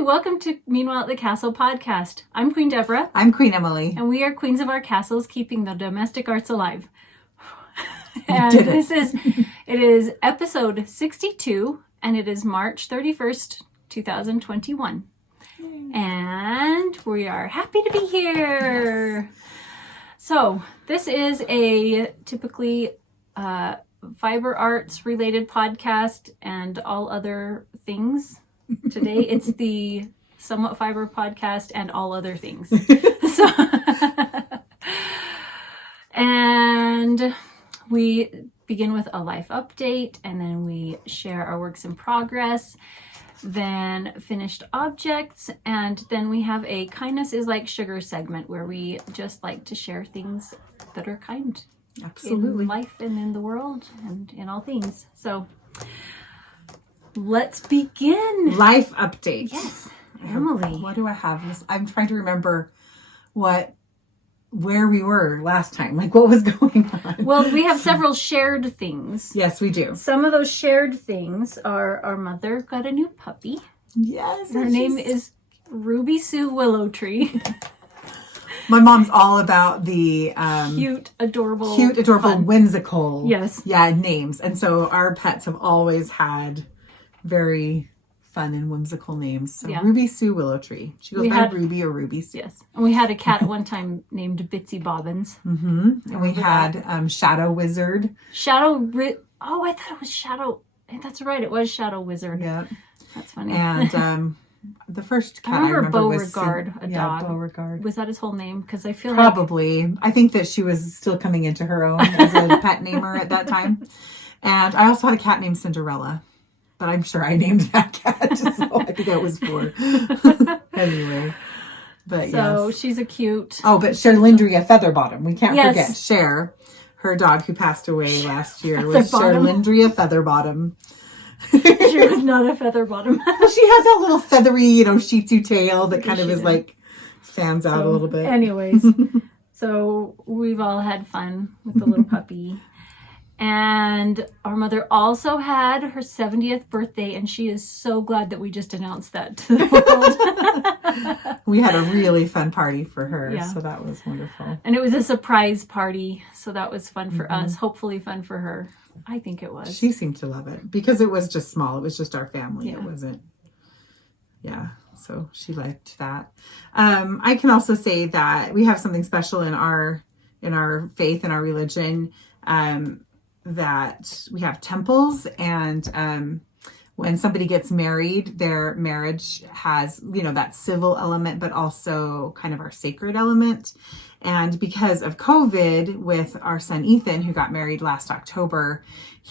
welcome to Meanwhile at the Castle podcast. I'm Queen Deborah. I'm Queen Emily. And we are queens of our castles, keeping the domestic arts alive. And it is episode 62, and it is March 31st, 2021. And we are happy to be here. Yes. So this is a typically fiber arts related podcast and all other things. Today it's the Somewhat Fiber podcast and all other things. And we begin with a life update, and then we share our works in progress, then finished objects, and then we have a Kindness is Like Sugar segment where we just like to share things that are kind. Absolutely. In life and in the world and in all things. So let's begin. Life update. Yes. Emily. What do I have? I'm trying to remember where we were last time. Like what was going on. Well, we have several shared things. Yes, we do. Some of those shared things are our mother got a new puppy. Yes. Her name is Ruby Sue Willow Tree. My mom's all about the cute, adorable, fun. Whimsical yes. Names. And so our pets have always had very fun and whimsical names. So Ruby Sue Willow Tree. She goes by Ruby or Ruby Sue. Yes. And we had a cat at one time named Bitsy Bobbins. Mm-hmm. And we had Shadow Wizard. Oh, I thought it was Shadow. That's right. It was Shadow Wizard. Yeah. That's funny. And the first cat I remember was Beauregard, a dog. Beauregard. Was that his whole name? Because I feel probably. I think that she was still coming into her own as a pet namer at that time. And I also had a cat named Cinderella. But I'm sure I named that cat, so I think that was 4. Anyway, but so she's a cute. Oh, but Sherlindria Featherbottom. We can't forget Cher. Her dog who passed away last year was Sherlindria Featherbottom. She was not a Featherbottom. Well, she has that little feathery, Shih Tzu tail that kind of is like fans out a little bit. Anyways, so we've all had fun with the little puppy. And our mother also had her 70th birthday, and she is so glad that we just announced that to the world. We had a really fun party for her, so that was wonderful. And it was a surprise party, so that was fun for us, hopefully fun for her. I think it was. She seemed to love it, because it was just small. It was just our family. It wasn't, so she liked that. I can also say that we have something special in our faith, in our religion, that we have temples, and when somebody gets married, their marriage has, that civil element, but also kind of our sacred element. And because of COVID, with our son Ethan, who got married last October,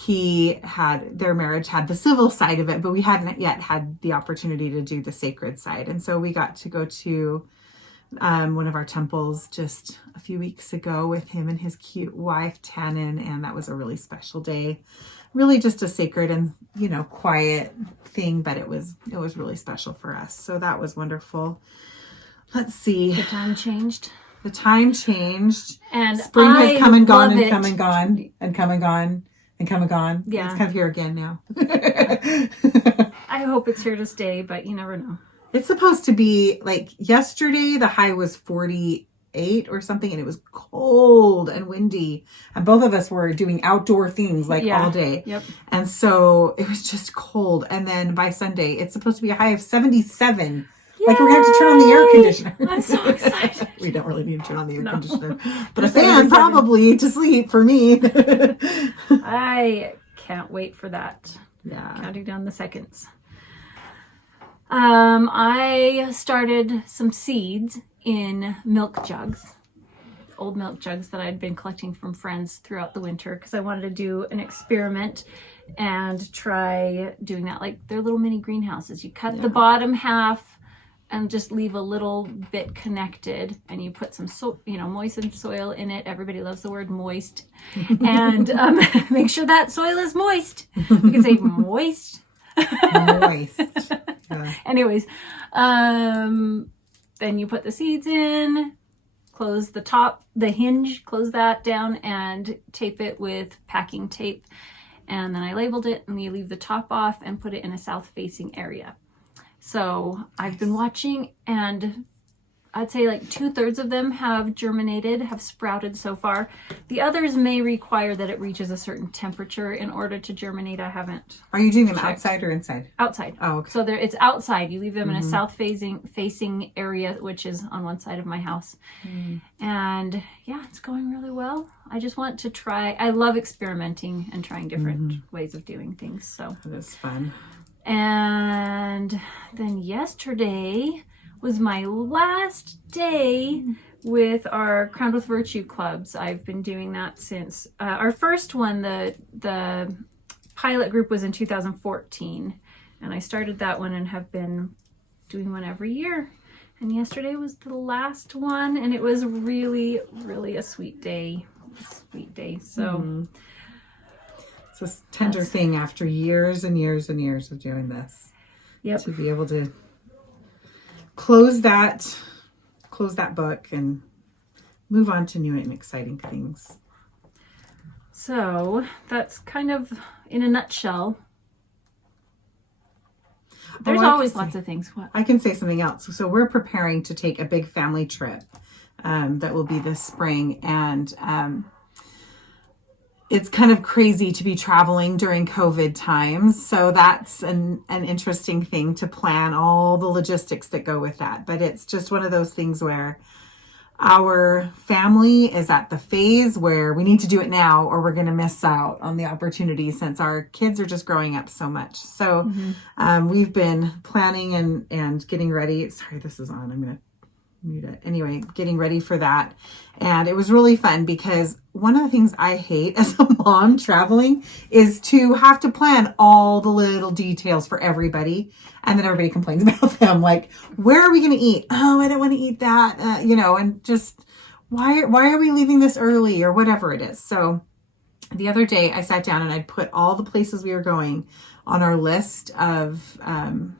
their marriage had the civil side of it, but we hadn't yet had the opportunity to do the sacred side. And so we got to go to one of our temples just a few weeks ago with him and his cute wife Tannen, and that was a really special day. Really just a sacred and quiet thing, but it was really special for us. So that was wonderful. Let's see. The time changed. And spring has come and gone and come and gone and come and gone and come and gone. Yeah. It's kind of here again now. I hope it's here to stay, but you never know. It's supposed to be like yesterday, the high was 48 or something, and it was cold and windy. And both of us were doing outdoor things all day. Yep. And so it was just cold. And then by Sunday, it's supposed to be a high of 77. Yay! Like we're going to have to turn on the air conditioner. I'm so excited. We don't really need to turn on the air conditioner. But a fan probably to sleep for me. I can't wait for that. Yeah. Counting down the seconds. I started some seeds in milk jugs, old milk jugs that I'd been collecting from friends throughout the winter, because I wanted to do an experiment and try doing that. Like they're little mini greenhouses. You cut the bottom half and just leave a little bit connected, and you put some moistened soil in it. Everybody loves the word moist. And make sure that soil is moist. You can say moist. Moist. Yeah. Anyways, then you put the seeds in, close the top, the hinge, close that down, and tape it with packing tape. And then I labeled it, and you leave the top off and put it in a south-facing area. So I've been watching, and I'd say like 2/3 of them have germinated, have sprouted so far. The others may require that it reaches a certain temperature in order to germinate. I haven't. Are you doing them checked. outside or inside? Outside. Oh, okay. So it's outside. You leave them in a south facing area, which is on one side of my house. And yeah, it's going really well. I just want to try. I love experimenting and trying different ways of doing things. So That is fun. And then yesterday was my last day with our Crowned with Virtue clubs. I've been doing that since our first one, the pilot group, was in 2014. And I started that one and have been doing one every year. And yesterday was the last one, and it was really, really a sweet day. So it's a tender thing after years and years and years of doing this. Yep. To be able to close that book and move on to new and exciting things. So that's kind of in a nutshell. There's always lots of things. What? I can say something else. So we're preparing to take a big family trip that will be this spring, and it's kind of crazy to be traveling during COVID times. So that's an interesting thing to plan all the logistics that go with that. But it's just one of those things where our family is at the phase where we need to do it now, or we're going to miss out on the opportunity, since our kids are just growing up so much. So we've been planning and getting ready. Sorry, this is on. I'm going to mute it. Anyway, getting ready for that. And it was really fun, because one of the things I hate as a mom traveling is to have to plan all the little details for everybody. And then everybody complains about them. Like, where are we going to eat? Oh, I don't want to eat that. And just why are we leaving this early, or whatever it is. So the other day I sat down and I put all the places we were going on our list of, on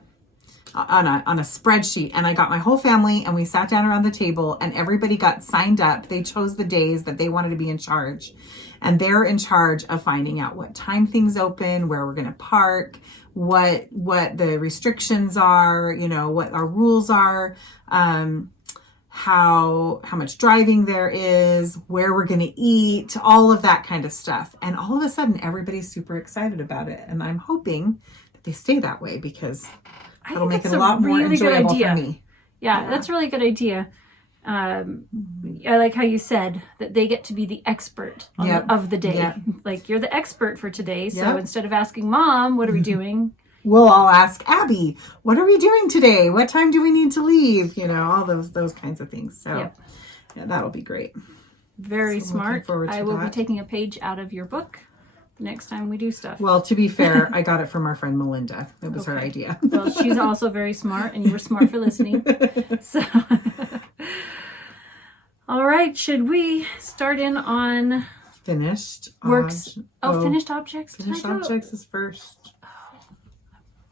a spreadsheet, and I got my whole family, and we sat down around the table, and everybody got signed up. They chose the days that they wanted to be in charge, and they're in charge of finding out what time things open, where we're going to park, what the restrictions are, what our rules are, how much driving there is, where we're going to eat, all of that kind of stuff. And all of a sudden everybody's super excited about it, and I'm hoping that they stay that way, because it'll make it a lot more enjoyable for me. Yeah, that's a really good idea. I like how you said that they get to be the expert of the day. Yep. Like, you're the expert for today. So instead of asking Mom, what are we doing? We'll all ask Abby, what are we doing today? What time do we need to leave? All those kinds of things. So yeah, that'll be great. Very smart. I will be taking a page out of your book next time we do stuff. Well, to be fair, I got it from our friend Melinda. It was her idea. Well, she's also very smart, and you were smart for listening. So, all right, should we start in on finished works? Finished objects. Finished objects is first.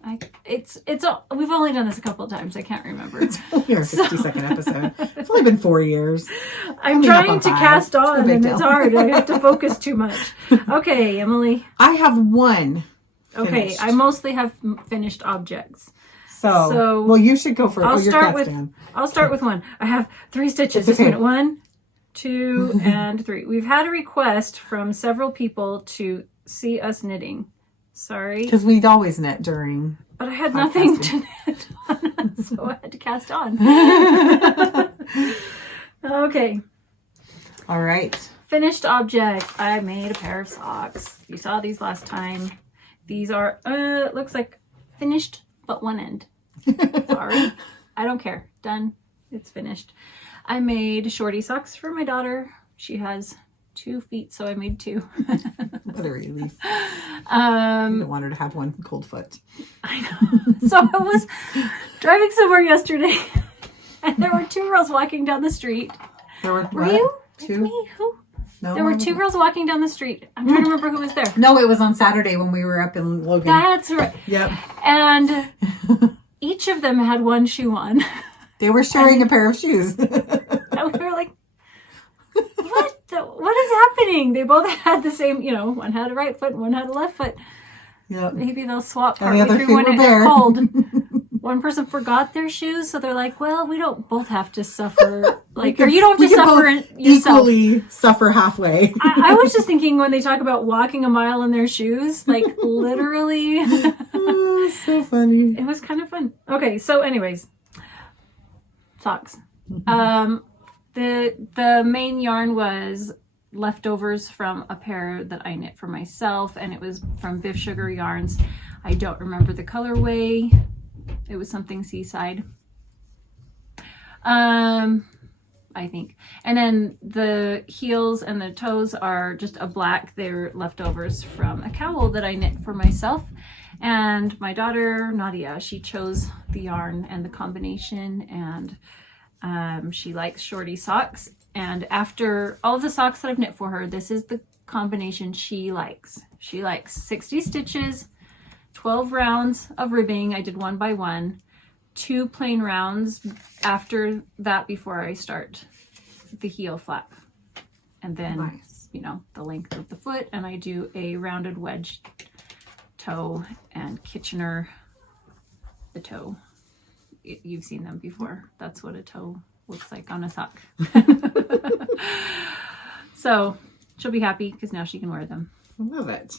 We've only done this a couple of times. I can't remember. It's only our 52nd episode. It's only been 4 years. I'm trying to cast on, and it's hard. I have to focus too much. Okay, Emily. I have one. Okay, I mostly have finished objects. So well, you should go for it. I'll start with one. I have 3 stitches. Just a minute. 1, 2, and 3. We've had a request from several people to see us knitting. Sorry. Because we'd always knit during. But I had nothing to knit on, so I had to cast on. Okay. All right. Finished object. I made a pair of socks. You saw these last time. These are, it looks like finished, but one end. Sorry. I don't care. Done. It's finished. I made shorty socks for my daughter. She has 2 feet, so I made 2. What a relief. I don't want her to have one cold foot. I know. So I was driving somewhere yesterday, and there were 2 girls walking down the street. Were you? 2? It's me? Who? No, there were 2 girls walking down the street. I'm trying to remember who was there. No, it was on Saturday when we were up in Logan. That's right. Yep. And each of them had one shoe on. They were sharing a pair of shoes. And we were like, what is happening? They both had the same, one had a right foot and one had a left foot. Yep. Maybe they'll swap partway through when it got cold. one person forgot their shoes, so they're like, well, we don't both have to suffer, like, or you don't have to suffer yourself. Equally suffer halfway. I was just thinking when they talk about walking a mile in their shoes, like literally. Oh, so funny. It was kind of fun. Okay, so anyways, socks. The main yarn was leftovers from a pair that I knit for myself, and it was from Biff Sugar Yarns. I don't remember the colorway. It was something seaside. I think. And then the heels and the toes are just a black. They're leftovers from a cowl that I knit for myself. And my daughter, Nadia, she chose the yarn and the combination, and she likes shorty socks. And after all of the socks that I've knit for her, this is the combination she likes. She likes 60 stitches, 12 rounds of ribbing. I did 1 by 1, 2 plain rounds after that before I start the heel flap. And then, nice. you know, the length of the foot. And I do a rounded wedge toe and Kitchener the toe. You've seen them before. That's what a toe looks like on a sock. So she'll be happy because now she can wear them. I love it.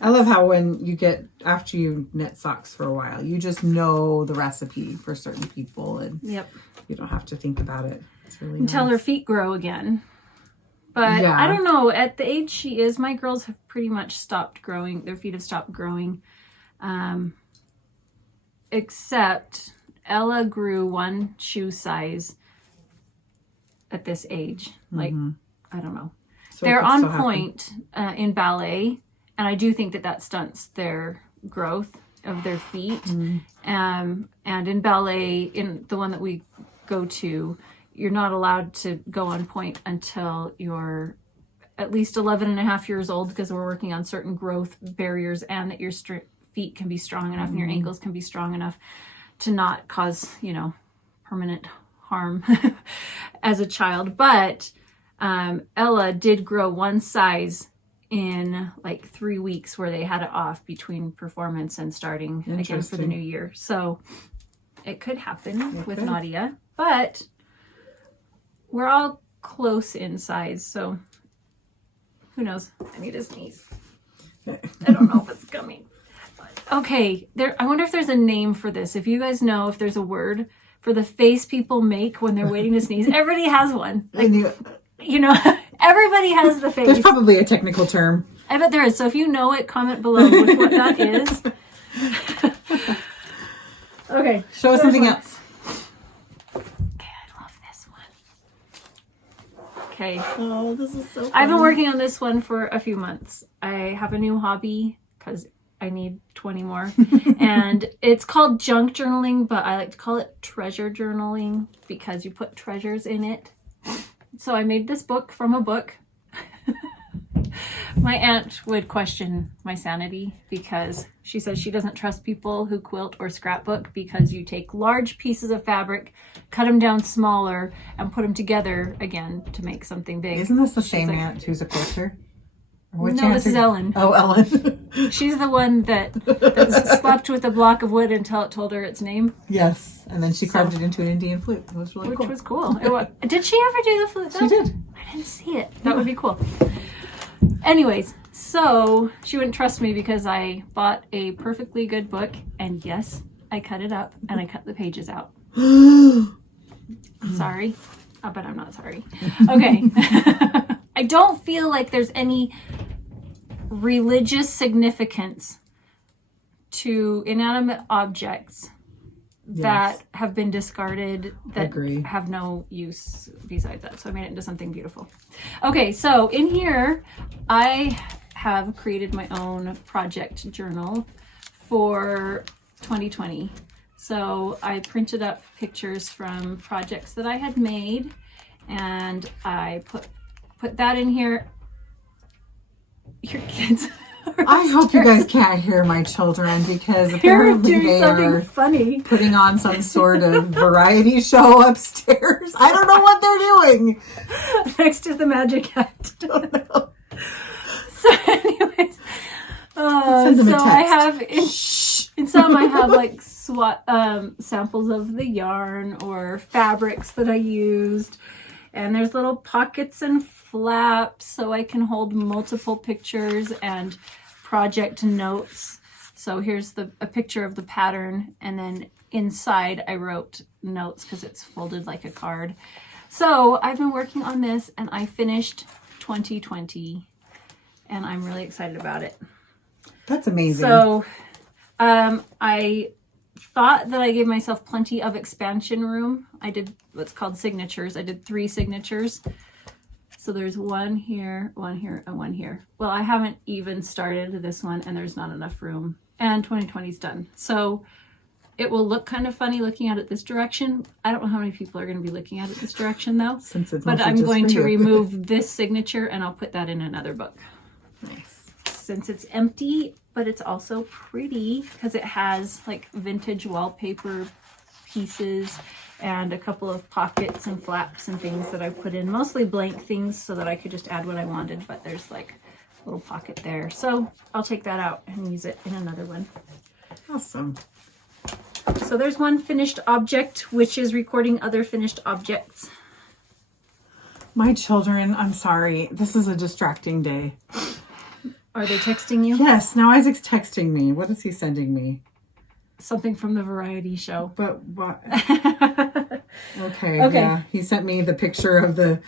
I love how when you get, after you knit socks for a while, you just know the recipe for certain people, and yep, you don't have to think about it. It's really until nice. her feet grow again. But yeah. I don't know, at the age she is, my girls have pretty much stopped growing. Their feet have stopped growing. Except Ella grew 1 shoe size at this age. Like, I don't know. So they're on point in ballet, and I do think that stunts their growth of their feet. And in ballet, in the one that we go to, you're not allowed to go on point until you're at least 11 and a half years old, because we're working on certain growth barriers, and that your feet can be strong enough and your ankles can be strong enough to not cause, you know, permanent harm as a child. But Ella did grow 1 size in like 3 weeks, where they had it off between performance and starting again for the new year. So it could happen with Nadia, but we're all close in size, so who knows? I need to sneeze. I don't know if it's coming. Okay, I wonder if there's a name for this. If you guys know if there's a word for the face people make when they're waiting to sneeze. Everybody has one. Like, you know, everybody has the face. There's probably a technical term. I bet there is. So if you know it, comment below with what that is. Okay. Show us something else. Okay, I love this one. Okay. Oh, this is so fun. I've been working on this one for a few months. I have a new hobby because I need 20 more. And it's called junk journaling, but I like to call it treasure journaling because you put treasures in it. So I made this book from a book. My aunt would question my sanity because she says she doesn't trust people who quilt or scrapbook, because you take large pieces of fabric, cut them down smaller, and put them together again to make something big. Isn't this the same aunt who's a quilter? No, this is Ellen. Oh, Ellen. She's the one that slept with a block of wood until it told her its name. Yes, and then she carved it into an Indian flute. It was really cool. Which was cool. Did she ever do the flute though? She did. I didn't see it. That would be cool. Anyways, so she wouldn't trust me because I bought a perfectly good book, and yes, I cut it up and I cut the pages out. Sorry, but I'm not sorry. Okay. I don't feel like there's any religious significance to inanimate objects that have been discarded, that have no use besides that. So I made it into something beautiful. Okay, so in here, I have created my own project journal for 2020. So I printed up pictures from projects that I had made, and I put that in here. Your kids. I hope you guys can't hear my children, because apparently they are funny, putting on some sort of variety show upstairs. I don't know what they're doing. Next to the magic hat. Don't know. So anyways, so I have In some I have like samples of the yarn or fabrics that I used. And there's little pockets and flaps so I can hold multiple pictures and project notes. So here's a picture of the pattern, and then inside I wrote notes because it's folded like a card. So I've been working on this and I finished 2020 and I'm really excited about it. That's amazing. So I thought that I gave myself plenty of expansion room. I did what's called signatures. I did 3 signatures. So there's one here, and one here. Well, I haven't even started this one and there's not enough room. And 2020 is done. So it will look kind of funny looking at it this direction. I don't know how many people are going to be looking at it this direction though. But I'm going to remove this signature and I'll put that in another book. Nice. Since it's empty, but it's also pretty because it has like vintage wallpaper pieces and a couple of pockets and flaps and things that I put in, mostly blank things so that I could just add what I wanted, but there's like a little pocket there. So I'll take that out and use it in another one. Awesome. So there's one finished object, which is recording other finished objects. My children, I'm sorry. This is a distracting day. Are they texting you? Yes, now Isaac's texting me. What is he sending me? Something from the variety show. But what? Okay. Yeah, he sent me the picture of the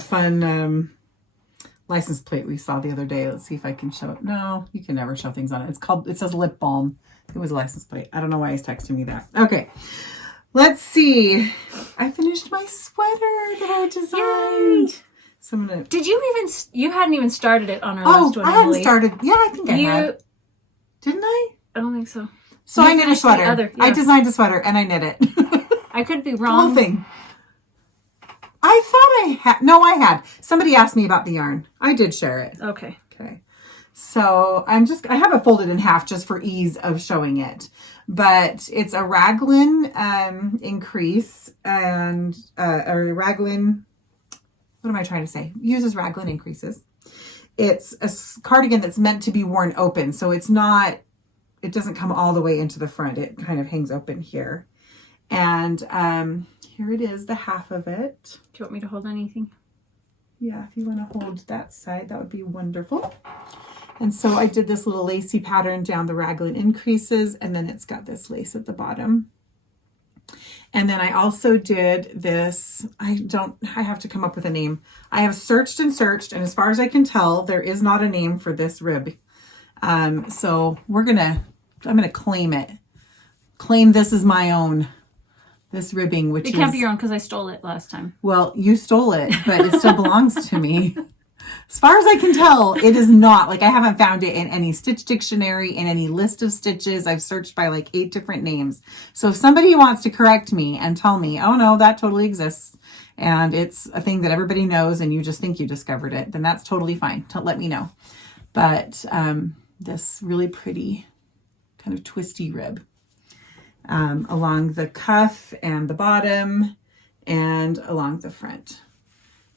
fun license plate we saw the other day. Let's see if I can show it. No, you can never show things on it. It says lip balm. It was a license plate. I don't know why he's texting me that. Okay. Let's see. I finished my sweater that I designed. Yay. So I'm gonna. Did you hadn't even started it on our last one, I hadn't Emily. started. Yeah, I think I had. Didn't I? I don't think so. So I knit a sweater. Yeah. I designed a sweater and I knit it. I could be The wrong. whole thing. I thought I had. No, I had. Somebody asked me about the yarn. I did share it. Okay. Okay. So I have it folded in half just for ease of showing it. But it's a raglan increase and or raglan. What am I trying to say? Uses raglan increases. It's a cardigan that's meant to be worn open. So it's not, it doesn't come all the way into the front. It kind of hangs open here. And here it is, the half of it. Do you want me to hold anything? Yeah, if you want to hold that side, that would be wonderful. And so I did this little lacy pattern down the raglan increases, and then it's got this lace at the bottom. And then I also did this, I have to come up with a name. I have searched and searched, and as far as I can tell, there is not a name for this rib. So I'm gonna claim it. Claim this is my own. This ribbing, which It can't be your own because I stole it last time. Well, you stole it, but it still belongs to me. As far as I can tell, it is not. Like, I haven't found it in any stitch dictionary, in any list of stitches. I've searched by like 8 different names. So if somebody wants to correct me and tell me, oh no, that totally exists, and it's a thing that everybody knows and you just think you discovered it, then that's totally fine. Let me know. But this really pretty kind of twisty rib along the cuff and the bottom and along the front.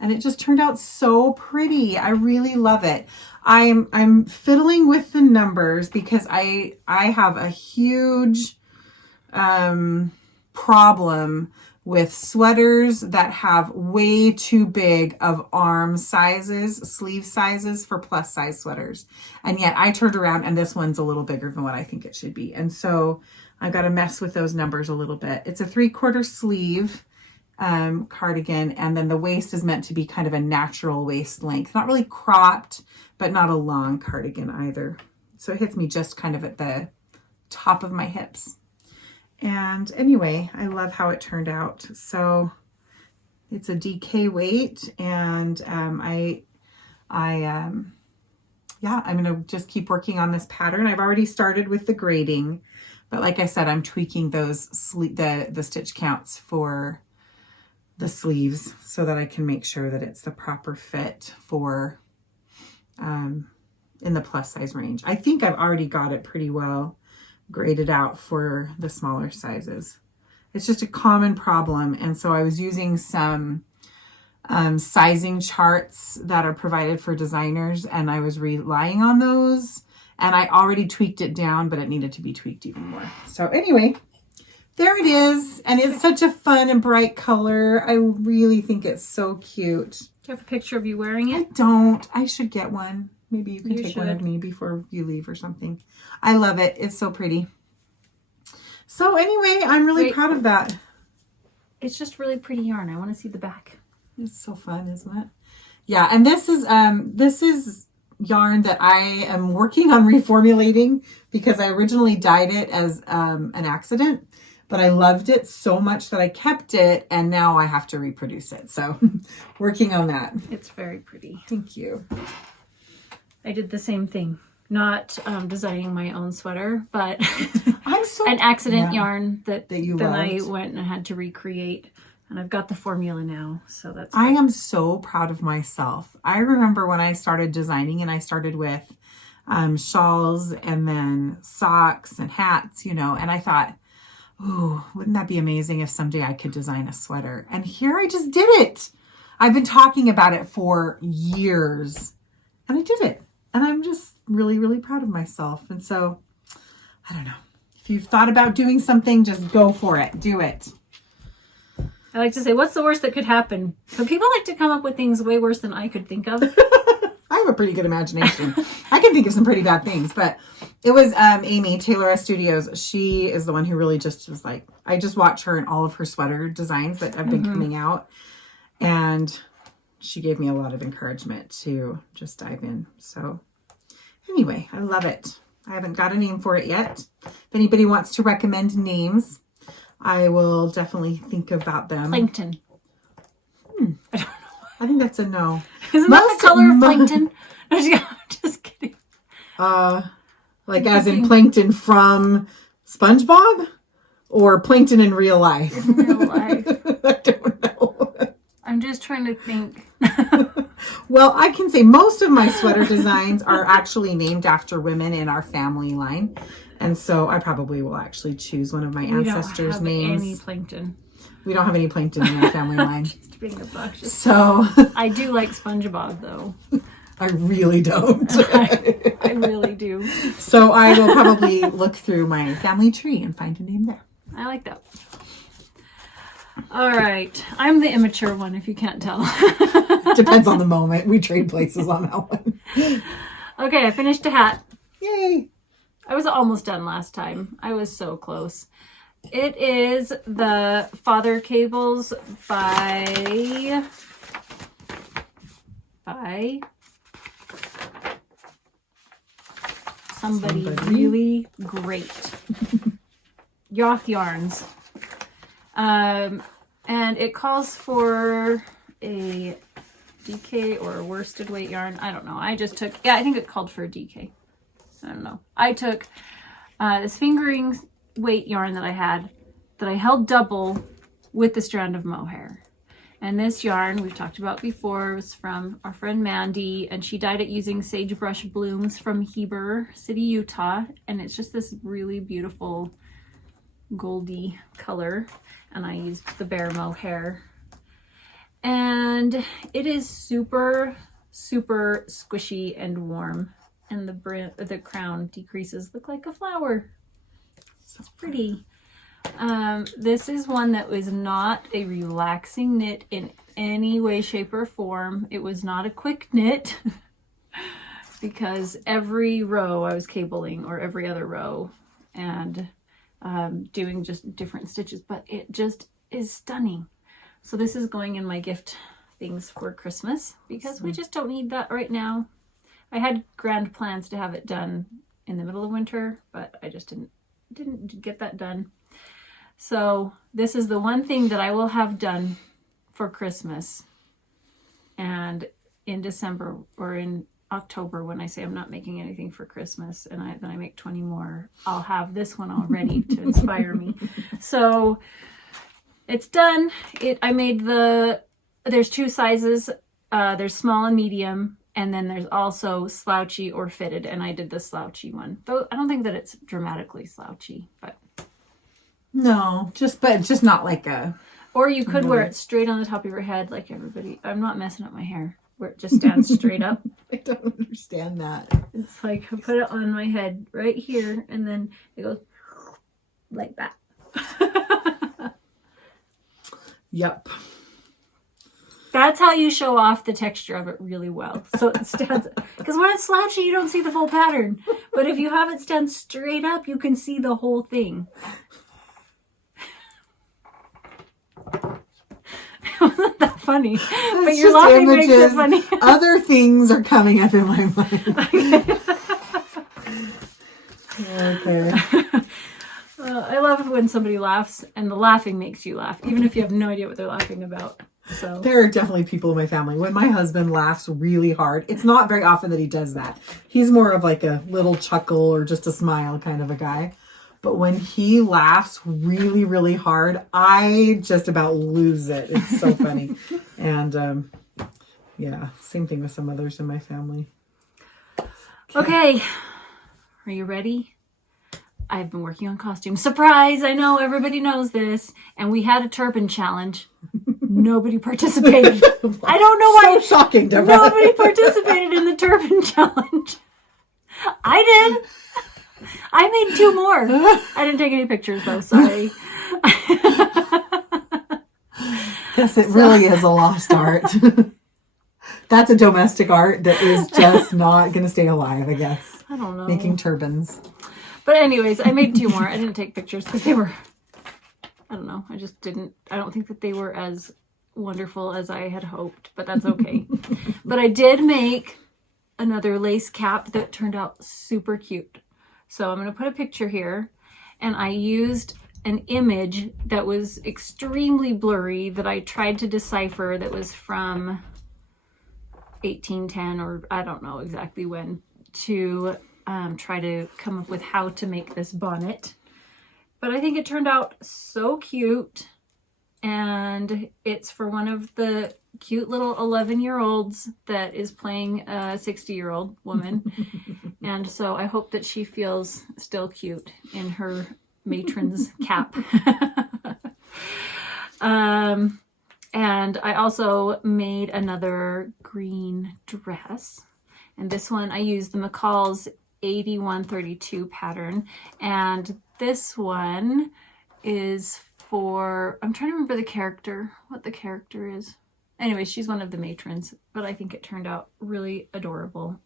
And it just turned out so pretty. I really love it. I'm fiddling with the numbers because I have a huge problem with sweaters that have way too big of arm sizes, sleeve sizes for plus size sweaters. And yet I turned around and this one's a little bigger than what I think it should be. And so I've got to mess with those numbers a little bit. It's a 3/4 sleeve cardigan, and then the waist is meant to be kind of a natural waist length, not really cropped, but not a long cardigan either. So it hits me just kind of at the top of my hips. And anyway, I love how it turned out. So it's a DK weight, and I'm gonna just keep working on this pattern. I've already started with the grading, but like I said, I'm tweaking those the stitch counts for the sleeves so that I can make sure that it's the proper fit for in the plus size range. I think I've already got it pretty well graded out for the smaller sizes. It's just a common problem, and so I was using some sizing charts that are provided for designers, and I was relying on those, And I already tweaked it down, but it needed to be tweaked even more. So anyway, there it is. And it's such a fun and bright color. I really think it's so cute. Do you have a picture of you wearing it? I don't. I should get one. Maybe you can You take one should. of me before you leave or something. I love it. It's so pretty. So anyway, I'm really Wait. proud of that. It's just really pretty yarn. I want to see the back. It's so fun, isn't it? Yeah, and this is yarn that I am working on reformulating because I originally dyed it as an accident, but I loved it so much that I kept it, and now I have to reproduce it. So working on that. It's very pretty. Thank you. I did the same thing. Not designing my own sweater, but I'm so an accident yarn that you then I loved. went and had to recreate. And I've got the formula now, so that's I am so proud of myself. I remember when I started designing, and I started with shawls and then socks and hats, you know, and I thought, ooh, wouldn't that be amazing if someday I could design a sweater? And here I just did it. I've been talking about it for years, and I did it. And I'm just really, really proud of myself. And so, I don't know. If you've thought about doing something, just go for it. Do it. I like to say, what's the worst that could happen? But people like to come up with things way worse than I could think of. I have a pretty good imagination. I can think of some pretty bad things, but it was Amy, Taylor S Studios. She is the one who really just was like, I just watch her and all of her sweater designs that have been coming out. And she gave me a lot of encouragement to just dive in. So anyway, I love it. I haven't got a name for it yet. If anybody wants to recommend names, I will definitely think about them. Plankton. I don't know. I think that's a no. Isn't that the color of plankton? I'm just kidding. Like as in plankton from SpongeBob? Or plankton in real life? In real life. I don't know. I'm just trying to think. Well, I can say most of my sweater designs are actually named after women in our family line. And so I probably will actually choose one of my ancestors' names. Any plankton. We don't have any plankton in our family line. Just being obnoxious. So I do like SpongeBob though. I really don't. I really do. So I will probably look through my family tree and find a name there. I like that. All right. I'm the immature one, if you can't tell. Depends on the moment. We trade places on that one. Okay, I finished a hat. Yay. I was almost done last time. I was so close. It is the Father Cables by somebody really great. Yarns. And it calls for a DK or a worsted weight yarn. I don't know. I just took, I think it called for a DK. I don't know. I took this fingering weight yarn that I had that I held double with the strand of mohair. And this yarn we've talked about before was from our friend Mandy, and she dyed it using sagebrush blooms from Heber City, Utah. And it's just this really beautiful goldy color. And I used the bare mohair. And it is super, super squishy and warm. And the crown decreases, look like a flower. So pretty. This is one that was not a relaxing knit in any way, shape, or form. It was not a quick knit because every row I was cabling, or every other row, and doing just different stitches, but it just is stunning. So this is going in my gift things for Christmas because we just don't need that right now. I had grand plans to have it done in the middle of winter, but I just didn't get that done. So this is the one thing that I will have done for Christmas. And in December or in October, when I say I'm not making anything for Christmas and then I make 20 more, I'll have this one all ready to inspire me. So it's done. I made there's two sizes. There's small and medium. And then there's also slouchy or fitted, and I did the slouchy one. Though I don't think that it's dramatically slouchy, but no, just not like a. Or you could wear it straight on the top of your head, like everybody. I'm not messing up my hair. where it just stands straight up. I don't understand that. It's like I put it on my head right here, and then it goes like that. Yep. That's how you show off the texture of it really well. So it stands, because when it's slouchy, you don't see the full pattern. But if you have it stand straight up, you can see the whole thing. Wasn't that funny? But your laughing makes it funny. Other things are coming up in my mind. Okay. I love when somebody laughs, and the laughing makes you laugh, even if you have no idea what they're laughing about. So there are definitely people in my family. When my husband laughs really hard, it's not very often that he does that. He's more of like a little chuckle or just a smile kind of a guy. But when he laughs really, really hard, I just about lose it. It's so funny. And yeah, same thing with some others in my family. Okay. Are you ready? I've been working on costumes. Surprise! I know everybody knows this. And we had a turban challenge. Nobody participated. I don't know why. So shocking, Deborah. Nobody participated in the turban challenge. I did. I made 2 more. I didn't take any pictures though. Sorry. Guess it really is a lost art. That's a domestic art that is just not going to stay alive, I guess. I don't know. Making turbans. But anyways, I made 2 more. I didn't take pictures because they were, I don't know. I don't think that they were as wonderful as I had hoped, but that's okay. But I did make another lace cap that turned out super cute. So I'm going to put a picture here, and I used an image that was extremely blurry that I tried to decipher, that was from 1810 or I don't know exactly when, to try to come up with how to make this bonnet. But I think it turned out so cute, and it's for one of the cute little 11-year-olds that is playing a 60-year-old woman. And so I hope that she feels still cute in her matron's cap. And I also made another green dress. And this one, I used the McCall's 8132 pattern. And this one is for, I'm trying to remember what the character is. Anyway, she's one of the matrons, but I think it turned out really adorable.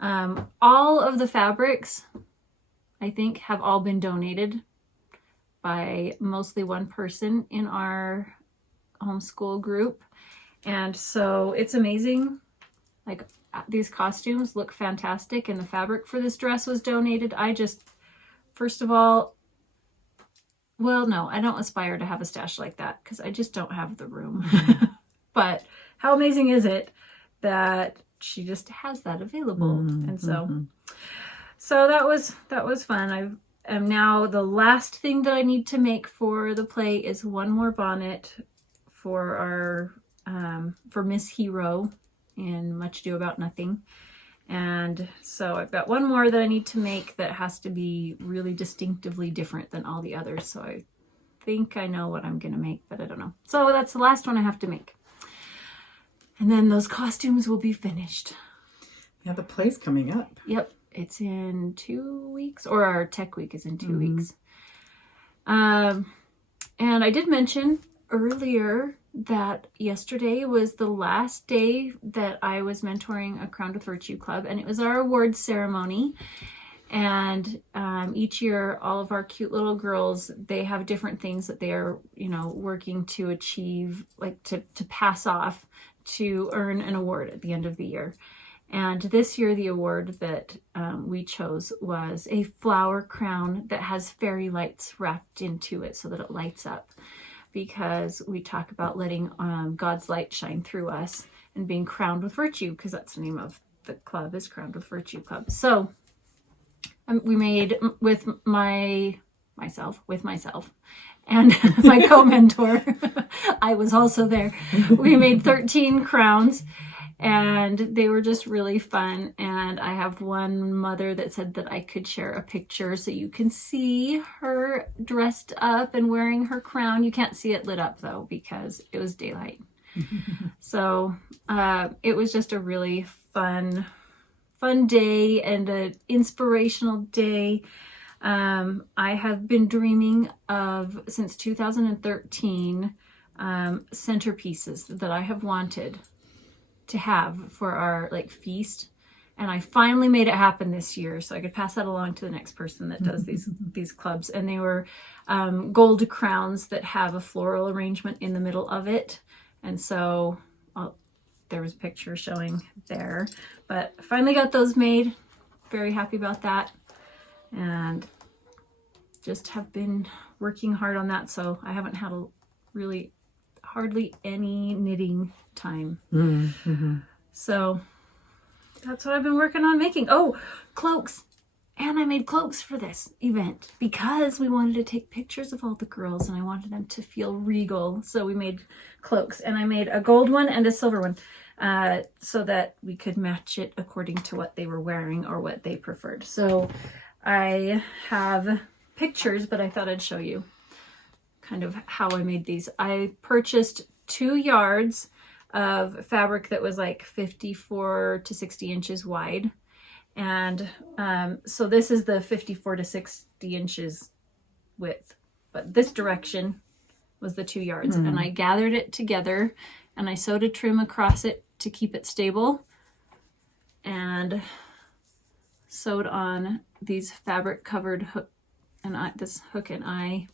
All of the fabrics, I think, have all been donated by mostly one person in our homeschool group. And so it's amazing. Like, these costumes look fantastic, and the fabric for this dress was donated. First of all, well, no, I don't aspire to have a stash like that because I just don't have the room. But how amazing is it that she just has that available? And so that was fun. Now the last thing that I need to make for the play is one more bonnet for our for Miss Hero in Much Ado About Nothing. And so I've got one more that I need to make that has to be really distinctively different than all the others. So I think I know what I'm going to make, but I don't know. So that's the last one I have to make. And then those costumes will be finished. Yeah, the play's coming up. Yep. It's in 2 weeks, or our tech week is in 2 weeks. And I did mention earlier that yesterday was the last day that I was mentoring a Crowned with Virtue club, and it was our awards ceremony. And each year, all of our cute little girls, they have different things that they are, working to achieve, like to pass off to earn an award at the end of the year. And this year, the award that we chose was a flower crown that has fairy lights wrapped into it so that it lights up, because we talk about letting God's light shine through us and being crowned with virtue, because that's the name of the club, is Crowned with Virtue Club. So we made with myself and my co-mentor, I was also there. We made 13 crowns, and they were just really fun. And I have one mother that said that I could share a picture so you can see her dressed up and wearing her crown. You can't see it lit up though, because it was daylight. So it was just a really fun day and an inspirational day. I have been dreaming of, since 2013, centerpieces that I have wanted to have for our like feast. And I finally made it happen this year, so I could pass that along to the next person that does these clubs. And they were gold crowns that have a floral arrangement in the middle of it. And so there was a picture showing there. But I finally got those made. Very happy about that. And just have been working hard on that. So I haven't had hardly any knitting time. So that's what I've been working on making. Oh, cloaks. And I made cloaks for this event because we wanted to take pictures of all the girls and I wanted them to feel regal. So we made cloaks, and I made a gold one and a silver one so that we could match it according to what they were wearing or what they preferred. So I have pictures, but I thought I'd show you kind of how I made these. I purchased 2 yards of fabric that was like 54 to 60 inches wide. And so this is the 54 to 60 inches width, but this direction was the 2 yards. And I gathered it together and I sewed a trim across it to keep it stable, and sewed on these fabric covered hook and this hook and eye.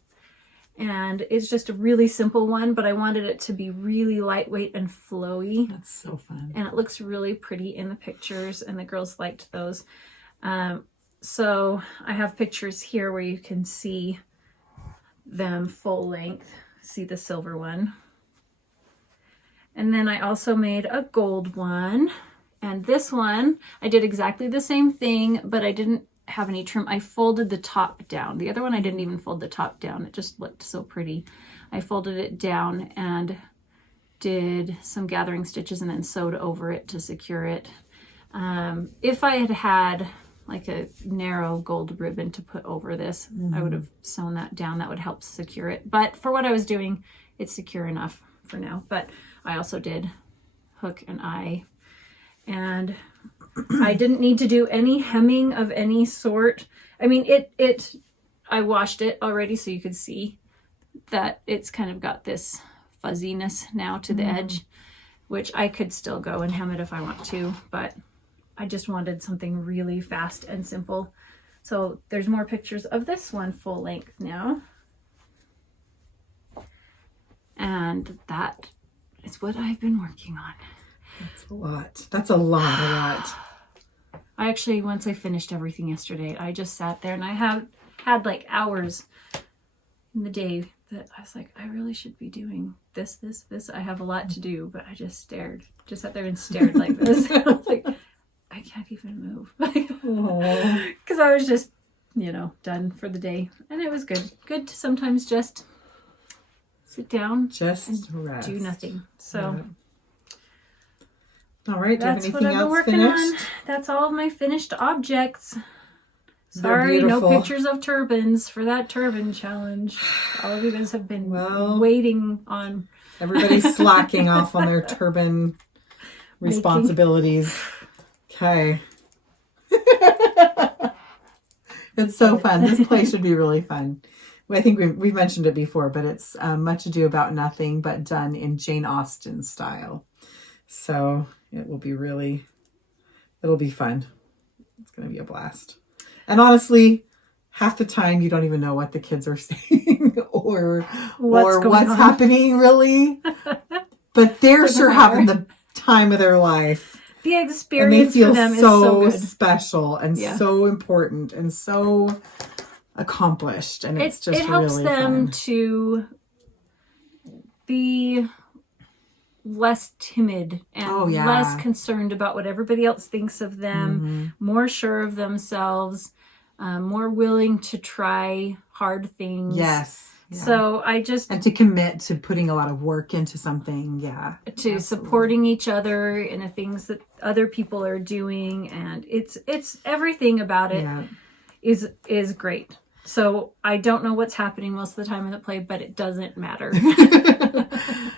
And it's just a really simple one, but I wanted it to be really lightweight and flowy. That's so fun. And it looks really pretty in the pictures, and the girls liked those. So I have pictures here where you can see them full length. See the silver one. And then I also made a gold one. And this one, I did exactly the same thing, but I didn't have any trim. I folded the top down. The other one I didn't even fold the top down. It just looked so pretty. I folded it down and did some gathering stitches and then sewed over it to secure it. If I had had like a narrow gold ribbon to put over this, I would have sewn that down. That would help secure it. But for what I was doing, it's secure enough for now. But I also did hook and eye, and I didn't need to do any hemming of any sort. I mean, I washed it already so you could see that it's kind of got this fuzziness now to the edge, which I could still go and hem it if I want to, but I just wanted something really fast and simple. So there's more pictures of this one full length now. And that is what I've been working on. That's a lot. That's a lot. I actually, once I finished everything yesterday, I just sat there and I had like hours in the day that I was like, I really should be doing this. I have a lot to do, but I just sat there and stared like this. I was like, I can't even move. Because I was just, done for the day. And it was good. Good to sometimes just sit down and rest. do nothing. So all right, do you have that's anything what I've been else working finished? on. That's all of my finished objects. They're Sorry, no beautiful. pictures of turbans for that turban challenge. All of you guys have been waiting on. Everybody's slacking off on their turban responsibilities. Okay. It's so fun. This play should be really fun. I think we've mentioned it before, but it's Much Ado About Nothing, but done in Jane Austen style. So it will be it'll be fun. It's going to be a blast. And honestly, half the time you don't even know what the kids are saying or what's happening really. But they're sure having the time of their life. The experience for them is so good. Special and so important and so accomplished, and it helps really them fun. To be less timid and less concerned about what everybody else thinks of them, more sure of themselves, more willing to try hard things. Yes. Yeah. So and to commit to putting a lot of work into something, to supporting each other in the things that other people are doing, and it's everything about it is great. So I don't know what's happening most of the time in the play, but it doesn't matter.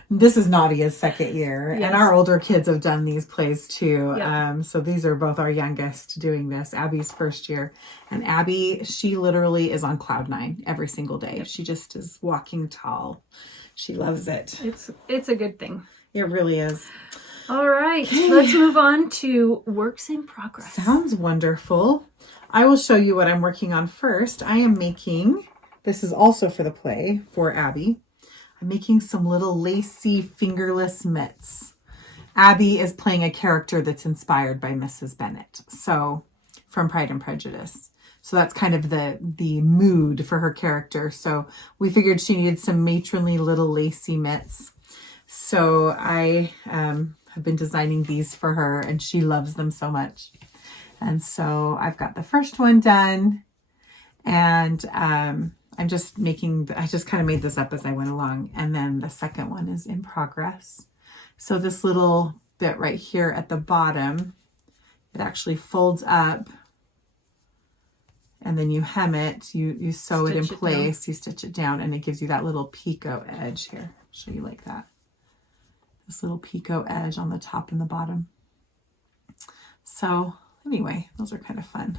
This is Nadia's second year, Yes. and our older kids have done these plays too. Yep. So these are both our youngest doing this. Abby's first year, and Abby, she literally is on cloud 9 every single day. She just is walking tall. She loves it. It's a good thing. It really is. All right, let's move on to works in progress. Sounds wonderful. I will show you what I'm working on first. I am making, this is also for the play for Abby. I'm making some little lacy fingerless mitts. Abby is playing a character that's inspired by Mrs. Bennet, so from Pride and Prejudice. So that's kind of the mood for her character. So we figured she needed some matronly little lacy mitts. So I have been designing these for her, and she loves them so much. And so I've got the first one done, and I just kind of made this up as I went along. And then the second one is in progress. So this little bit right here at the bottom, it actually folds up, and then you hem it, you sew it in place, you stitch it down, and it gives you that little picot edge here. I'll show you like that. This little picot edge on the top and the bottom. So anyway, those are kind of fun.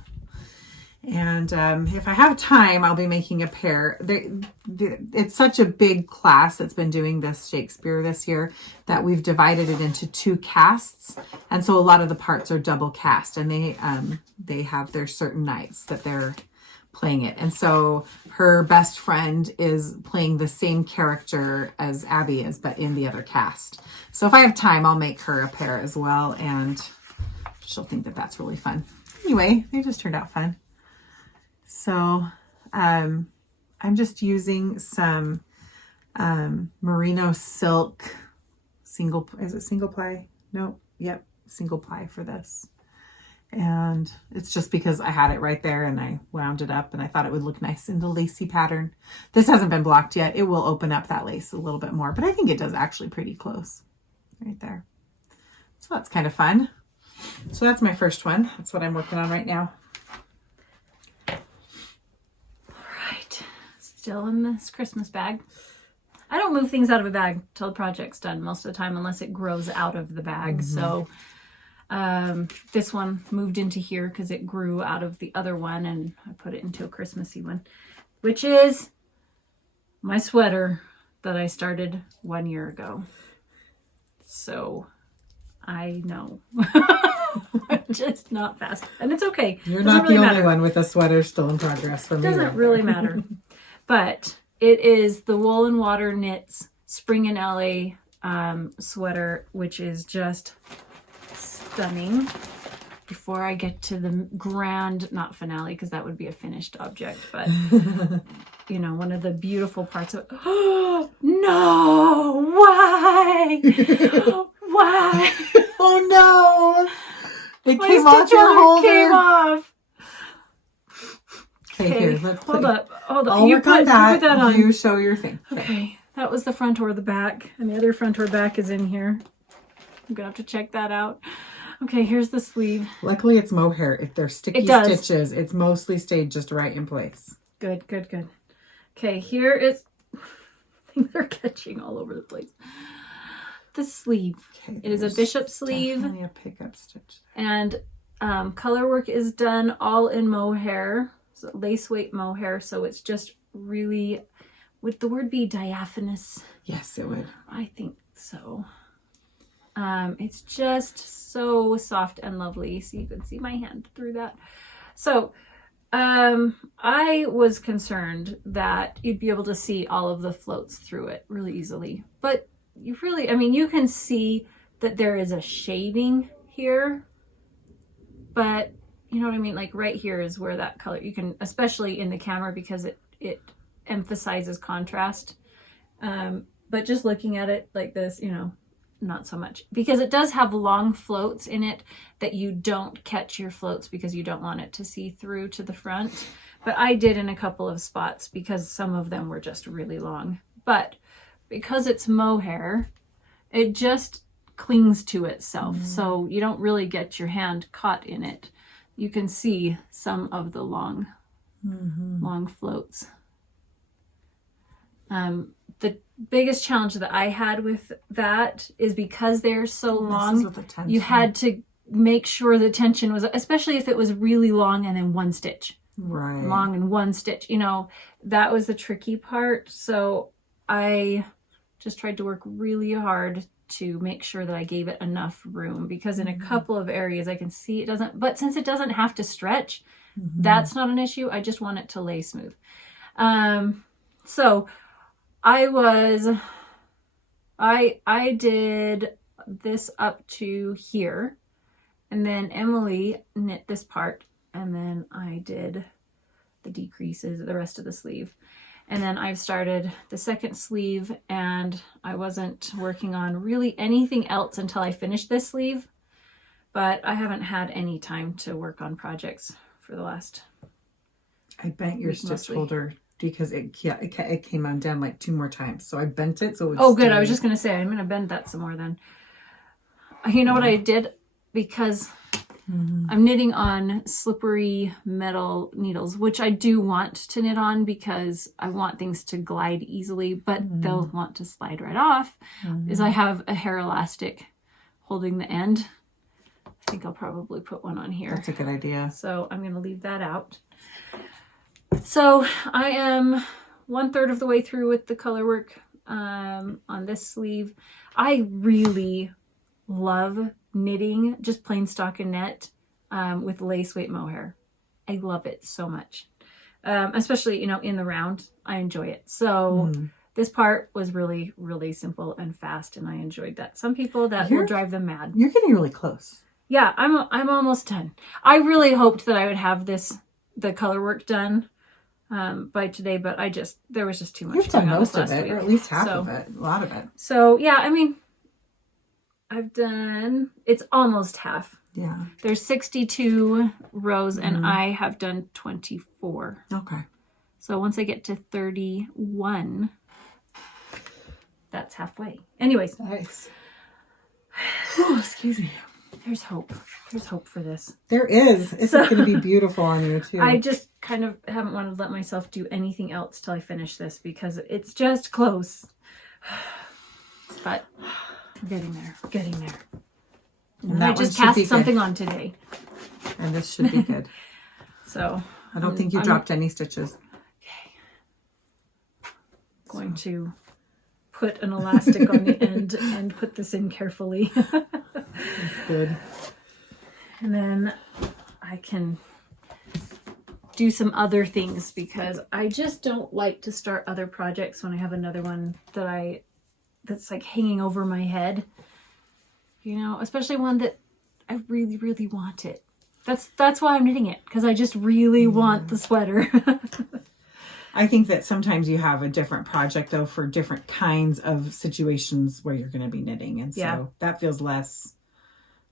And if I have time, I'll be making a pair. It's such a big class that's been doing this Shakespeare this year that we've divided it into 2 casts. And so a lot of the parts are double cast, and they have their certain nights that they're playing it. And so her best friend is playing the same character as Abby is, but in the other cast. So if I have time, I'll make her a pair as well, and she'll think that that's really fun. Anyway, they just turned out fun. So I'm just using some merino silk single ply? No, yep, single ply for this. And it's just because I had it right there and I wound it up and I thought it would look nice in the lacy pattern. This hasn't been blocked yet. It will open up that lace a little bit more, but I think it does actually pretty close right there. So that's kind of fun. So that's my first one. That's what I'm working on right now. Still in this Christmas bag. I don't move things out of a bag till the project's done most of the time, unless it grows out of the bag. So this one moved into here because it grew out of the other one, and I put it into a Christmassy one, which is my sweater that I started 1 year ago. So I know. I'm just not fast, and it's okay. You're not really the only one with a sweater still in progress for me. Doesn't really matter. But it is the Wool and Water Knits Spring in LA sweater, which is just stunning. Before I get to the grand, not finale, because that would be a finished object, but you know, one of the beautiful parts of it. Oh, no! Why? Why? Oh no! It came off your holder. Came off. Okay, here, let's hold up. I'll work on that. You put that on. You show your thing. Okay, that was the front or the back, and the other front or back is in here. I'm gonna have to check that out. Okay, here's the sleeve. Luckily, it's mohair. If they're sticky stitches, it's mostly stayed just right in place. Good, good, good. Okay, here is. Things are catching all over the place. The sleeve. Okay, it is a bishop sleeve. Definitely a pickup stitch. And color work is done all in mohair. So lace weight mohair, so it's just really, would the word be diaphanous? Yes, it would. I think so. It's just so soft and lovely, so you can see my hand through that. So I was concerned that you'd be able to see all of the floats through it really easily, but you really, I mean, you can see that there is a shading here, but you know what I mean? Like right here is where that color, you can, especially in the camera, because it emphasizes contrast. But just looking at it like this, you know, not so much, because it does have long floats in it that you don't catch your floats because you don't want it to see through to the front. But I did in a couple of spots because some of them were just really long. But because it's mohair, it just clings to itself. So you don't really get your hand caught in it. You can see some of the long long floats. The biggest challenge that I had with that is because they're so long, you had to make sure the tension was, especially if it was really long and then one stitch. Right. Long and one stitch, you know, that was the tricky part. So I just tried to work really hard to make sure that I gave it enough room, because in a couple of areas I can see it doesn't, but since it doesn't have to stretch, that's not an issue. I just want it to lay smooth. So I did this up to here, and then Emily knit this part, and then I did the decreases, the rest of the sleeve. And then I've started the second sleeve, and I wasn't working on really anything else until I finished this sleeve, but I haven't had any time to work on projects for the last I bent your stitch holder because it came undone like 2 more times. So I bent it so it would good. I was just going to say, I'm going to bend that some more then. You know what I did? Because I'm knitting on slippery metal needles, which I do want to knit on because I want things to glide easily, but they'll want to slide right off, is I have a hair elastic holding the end. I think I'll probably put one on here. That's a good idea. So I'm going to leave that out. So I am 1/3 of the way through with the color work on this sleeve. I really love knitting just plain stockinette with lace weight mohair. I love it so much, especially, you know, in the round. I enjoy it. So this part was really, really simple and fast, and I enjoyed that. Some people that will drive them mad. You're getting really close. Yeah, I'm almost done. I really hoped that I would have the color work done by today, but there was just too much. You've done most of it, or at least half of it, a lot of it. So yeah, I mean, it's almost half. Yeah. There's 62 rows and I have done 24. Okay. So once I get to 31, that's halfway. Anyways. Nice. Oh, excuse me. There's hope. There's hope for this. There is. It's going to be beautiful on you too. I just kind of haven't wanted to let myself do anything else till I finish this because it's just close. But we're getting there. And I just cast something on today. And this should be good. So I don't think you dropped any stitches. Okay. Going to put an elastic on the end and put this in carefully. That's good. And then I can do some other things because I just don't like to start other projects when I have another one that's like hanging over my head. You know, especially one that I really, really want it. That's why I'm knitting it, because I just really want the sweater. I think that sometimes you have a different project though for different kinds of situations where you're going to be knitting, and so that feels less,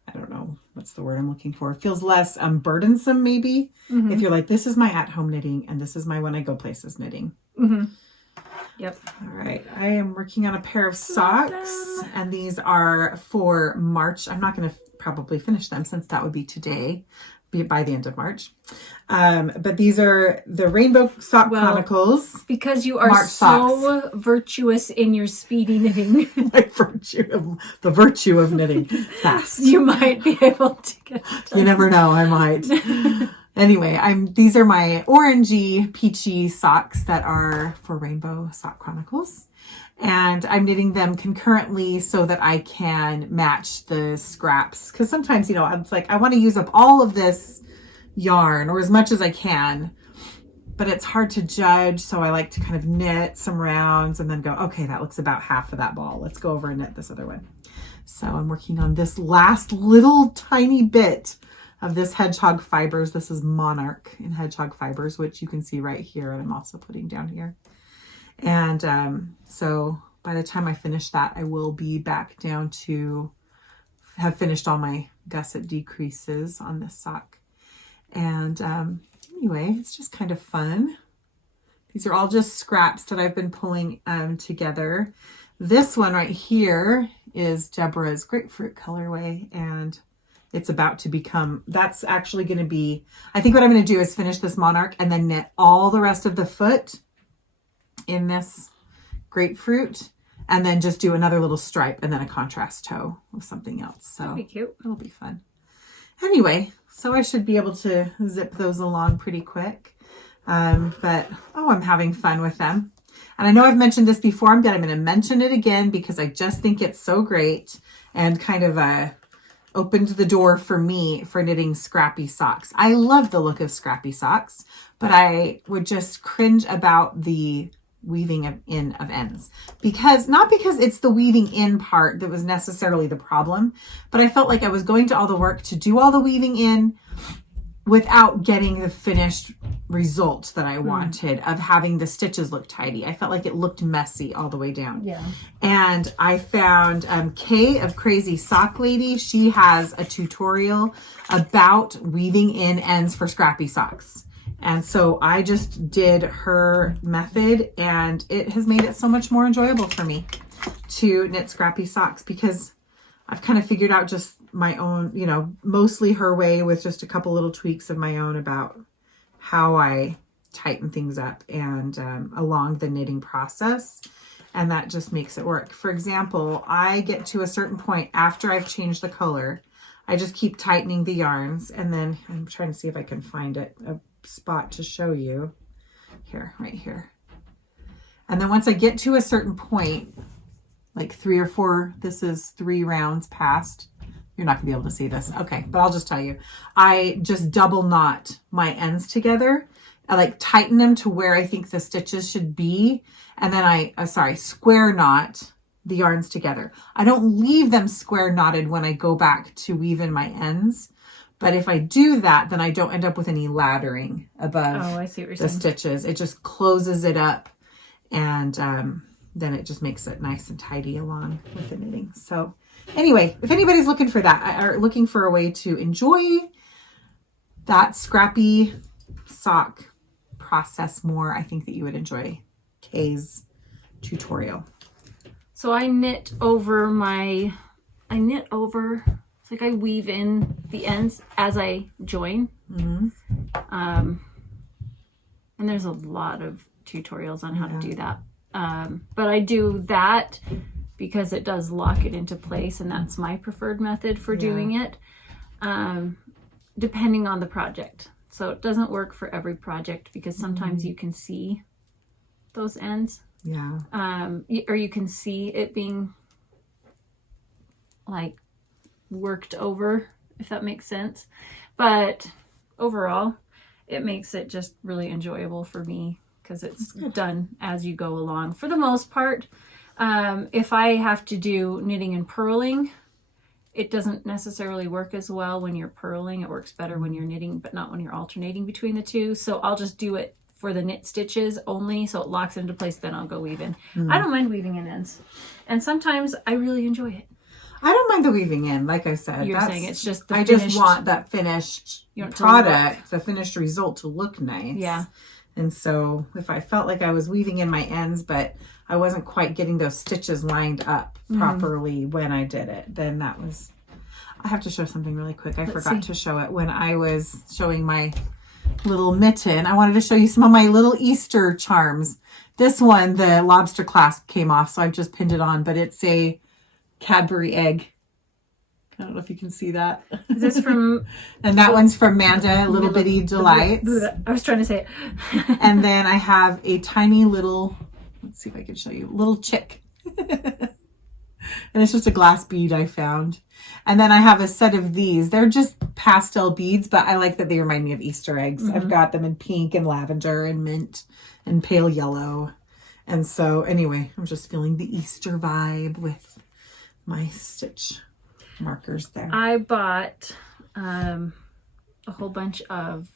I don't know what's the word I'm looking for. It feels less burdensome maybe if you're like, this is my at-home knitting and this is my when I go places knitting. Yep. All right. I am working on a pair of socks, and these are for March. I'm not going to probably finish them since that would be today, by the end of March. But these are the Rainbow Sock Chronicles. Because you are March so socks. Virtuous in your speedy knitting. The virtue of knitting fast. You might be able to get it done. You never know, I might. Anyway, these are my orangey, peachy socks that are for Rainbow Sock Chronicles. And I'm knitting them concurrently so that I can match the scraps. Because sometimes, you know, it's like, I want to use up all of this yarn or as much as I can. But it's hard to judge. So I like to kind of knit some rounds and then go, okay, that looks about half of that ball. Let's go over and knit this other one. So I'm working on this last little tiny bit of this hedgehog fibers. This is Monarch in hedgehog fibers, which you can see right here. And I'm also putting down here. And so by the time I finish that, I will be back down to have finished all my gusset decreases on this sock. And anyway, it's just kind of fun. These are all just scraps that I've been pulling together. This one right here is Deborah's grapefruit colorway, and it's about to become, that's actually going to be, I think what I'm going to do is finish this monarch and then knit all the rest of the foot in this grapefruit, and then just do another little stripe and then a contrast toe with something else. So that'd be cute. It'll be fun. Anyway, so I should be able to zip those along pretty quick. But I'm having fun with them. And I know I've mentioned this before, I'm going to mention it again because I just think it's so great and kind of opened the door for me for knitting scrappy socks. I love the look of scrappy socks, but I would just cringe about the weaving of ends, not because it's the weaving in part that was necessarily the problem, but I felt like I was going to all the work to do all the weaving in without getting the finished result that I wanted of having the stitches look tidy. I felt like it looked messy all the way down. Yeah. And I found Kay of Crazy Sock Lady. She has a tutorial about weaving in ends for scrappy socks. And so I just did her method, and it has made it so much more enjoyable for me to knit scrappy socks because I've kind of figured out just my own, mostly her way with just a couple little tweaks of my own about how I tighten things up and along the knitting process. And that just makes it work. For example, I get to a certain point after I've changed the color, I just keep tightening the yarns, and then I'm trying to see if I can find a spot to show you. Here, right here. And then once I get to a certain point, like 3 or 4, this is 3 rounds past. You're not gonna be able to see this. Okay, but I'll just tell you. I just double knot my ends together. I like tighten them to where I think the stitches should be. And then I square knot the yarns together. I don't leave them square knotted when I go back to weave in my ends. But if I do that, then I don't end up with any laddering above I see what you're the saying. stitches. It just closes it up, and then it just makes it nice and tidy along with the knitting. So anyway, if anybody's looking for that, or looking for a way to enjoy that scrappy sock process more, I think that you would enjoy Kay's tutorial. So I knit over, it's like I weave in the ends as I join. Mm-hmm. And there's a lot of tutorials on how to do that. But I do that because it does lock it into place, and that's my preferred method for doing it, depending on the project. So it doesn't work for every project because sometimes you can see those ends. Yeah. Or you can see it being like worked over, if that makes sense. But overall, it makes it just really enjoyable for me because it's done as you go along for the most part. If I have to do knitting and purling, it doesn't necessarily work as well when you're purling. It works better when you're knitting, but not when you're alternating between the two. So I'll just do it for the knit stitches only, so it locks into place, then I'll go weave in. I don't mind weaving in ends. And sometimes I really enjoy it. I don't mind the weaving in, like I said. You're saying it's just the I finished, just want that finished product, the finished result to look nice. Yeah. And so if I felt like I was weaving in my ends, but I wasn't quite getting those stitches lined up properly when I did it, then that was... I have to show something really quick. I forgot to show it when I was showing my little mitten. I wanted to show you some of my little Easter charms. This one, the lobster clasp came off, so I've just pinned it on, but it's a Cadbury Egg. I don't know if you can see that. Is this from... And that one's from Manda, Little Bitty Delights. I was trying to say it. And then I have a tiny little, let's see if I can show you, little chick. And it's just a glass bead I found. And then I have a set of these. They're just pastel beads, but I like that they remind me of Easter eggs. I've got them in pink and lavender and mint and pale yellow. And so anyway, I'm just feeling the Easter vibe with my stitch markers there. I bought a whole bunch of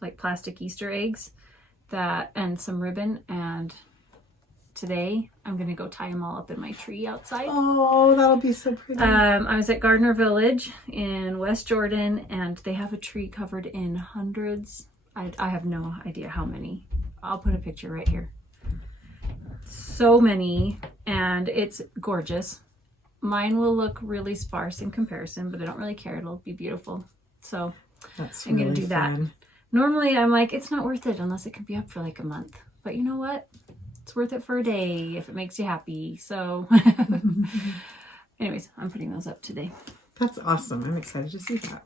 like plastic Easter eggs and some ribbon, and today I'm gonna go tie them all up in my tree outside. Oh, that'll be so pretty. I was at Gardner Village in West Jordan, and they have a tree covered in hundreds. I have no idea how many. I'll put a picture right here. So many, and it's gorgeous. mine will look really sparse in comparison, but I don't really care. It'll be beautiful. So That's I'm going to really do that. fun. Normally I'm like, it's not worth it unless it can be up for like a month. But you know what? It's worth it for a day if it makes you happy. So anyways, I'm putting those up today. That's awesome. I'm excited to see that.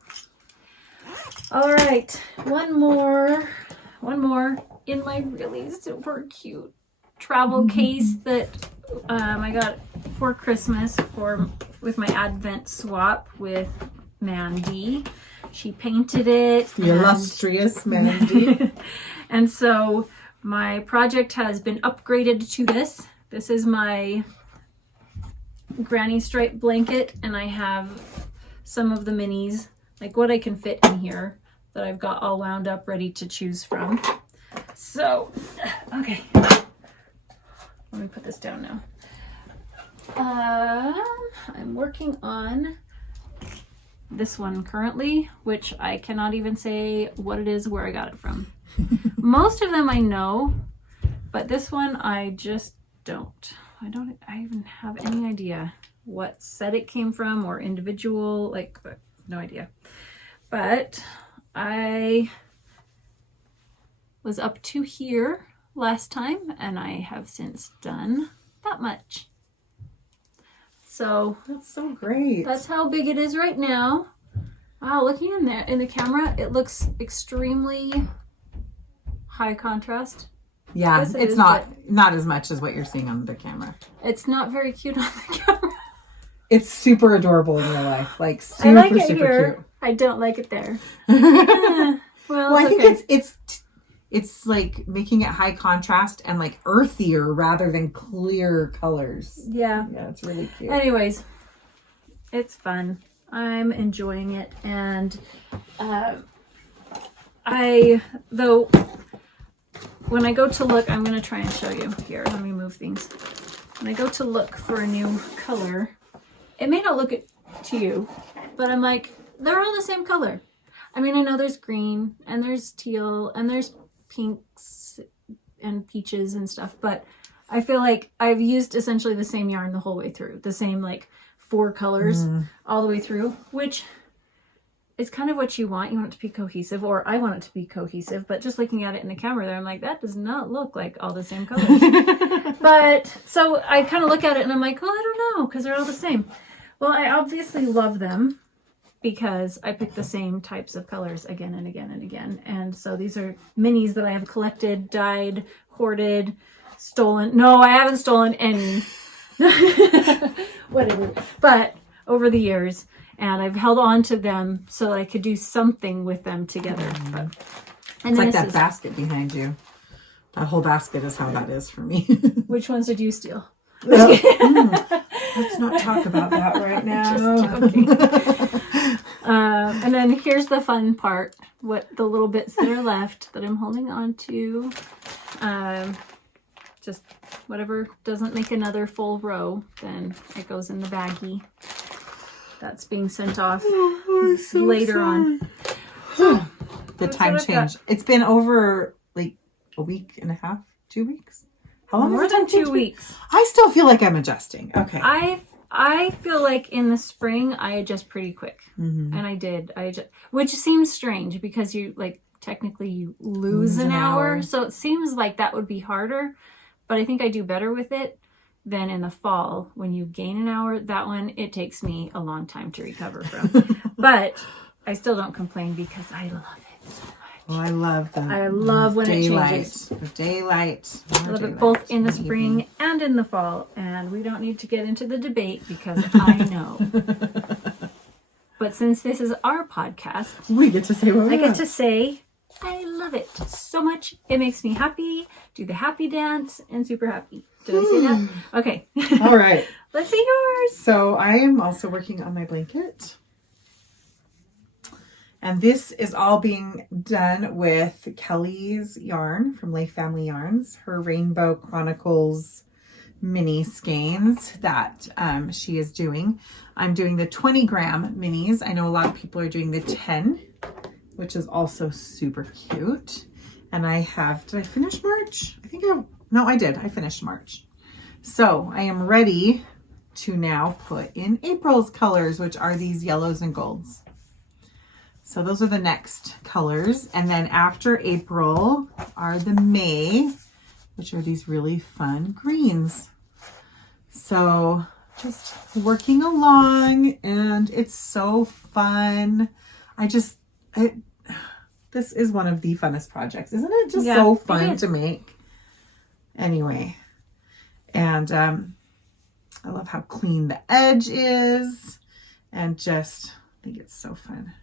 All right. One more in my really super cute travel case that I got for Christmas with my Advent swap with Mandy. She painted it. The illustrious Mandy. And so my project has been upgraded to this. This is my granny stripe blanket, and I have some of the minis, like what I can fit in here, that I've got all wound up ready to choose from. So, okay. Let me put this down now. I'm working on this one currently, which I cannot even say what it is, where I got it from. Most of them I know, but this one I just don't. I even have any idea what set it came from or individual, like, no idea. But I was up to here last time, and I have since done that much. So That's so great. that's how big it is right now. Wow, looking in there in the camera, it looks extremely high contrast. Yeah, Yes, it it's is, not as much as what you're seeing on the camera. It's not very cute on the camera. It's super adorable in real life. Like super, I like it super here. cute. I don't like it there. Well, I think okay. it's like making it high contrast and like earthier rather than clear colors. Yeah. Yeah, it's really cute. Anyways, it's fun. I'm enjoying it, and when I go to look, I'm going to try and show you here. Let me move things. When I go to look for a new color, it may not look it to you, but I'm like, they're all the same color. I mean, I know there's green and there's teal and there's pinks and peaches and stuff, but I feel like I've used essentially the same yarn the whole way through, the same like 4 colors all the way through, which is kind of what you want. You want it to be cohesive, or I want it to be cohesive, but just looking at it in the camera there, I'm like, that does not look like all the same colors. But so I kind of look at it and I'm like, well, I don't know, because they're all the same. Well, I obviously love them because I pick the same types of colors again and again and again. And so these are minis that I have collected, dyed, hoarded, stolen. No, I haven't stolen any. Whatever. But over the years, and I've held on to them so that I could do something with them together. But, it's like that basket behind you. That whole basket is how that is for me. Which ones did you steal? Let's not talk about that right now. Just joking. And then here's the fun part. What the little bits that are left that I'm holding on to. Just whatever doesn't make another full row, then it goes in the baggie. That's being sent off later on. So, the time change. It's been over like a week and a half, 2 weeks. How long more has it than been? 2 weeks. I still feel like I'm adjusting. Okay. I feel like in the spring I adjust pretty quick, and I did. Which seems strange because you like technically you lose an hour, so it seems like that would be harder. But I think I do better with it than in the fall when you gain an hour. That one, it takes me a long time to recover from. But I still don't complain because I love it so much. Well, I love that. I love when it changes. The daylight. I love it both in the spring and in the fall. And we don't need to get into the debate because I know. But since this is our podcast, we get to say what we I get to say I love it so much. It makes me happy, do the happy dance, and super happy. Did I say that? Okay. All right. Let's see yours. So I am also working on my blanket. And this is all being done with Kelly's yarn from Leigh Family Yarns, her Rainbow Chronicles mini skeins that she is doing. I'm doing the 20 gram minis. I know a lot of people are doing the 10, which is also super cute. And I have, did I finish March? I did. I finished March. So I am ready to now put in April's colors, which are these yellows and golds. So those are the next colors. And then after April are the May, which are these really fun greens. So just working along, and it's so fun. This is one of the funnest projects, isn't it? Just so fun to make. Anyway, and I love how clean the edge is, and just think it's so fun.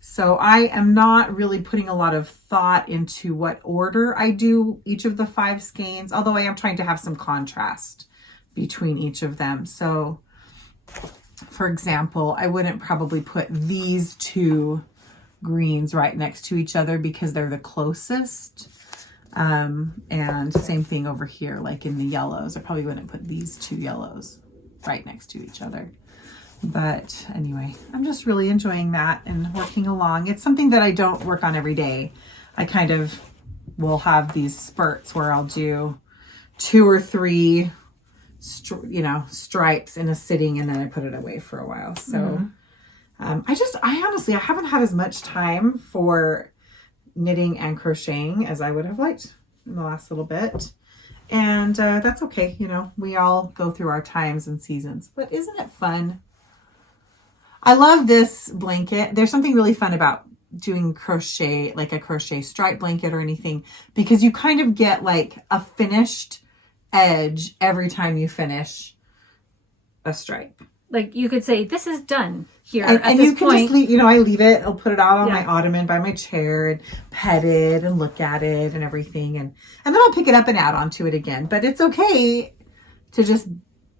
So I am not really putting a lot of thought into what order I do each of the 5 skeins, although I am trying to have some contrast between each of them. So for example, I wouldn't probably put these 2 greens right next to each other because they're the closest. And same thing over here, like in the yellows. I probably wouldn't put these 2 yellows right next to each other. But anyway, I'm just really enjoying that and working along. It's something that I don't work on every day. I kind of will have these spurts where I'll do 2 or 3, stripes in a sitting, and then I put it away for a while. So I honestly, I haven't had as much time for knitting and crocheting as I would have liked in the last little bit. And that's okay. We all go through our times and seasons, but isn't it fun? I love this blanket. There's something really fun about doing crochet, like a crochet stripe blanket or anything, because you kind of get like a finished edge every time you finish a stripe. Like you could say, this is done here and at this you can point. Just leave, I leave it. I'll put it out on my ottoman by my chair and pet it and look at it and everything. And then I'll pick it up and add on to it again. But it's okay to just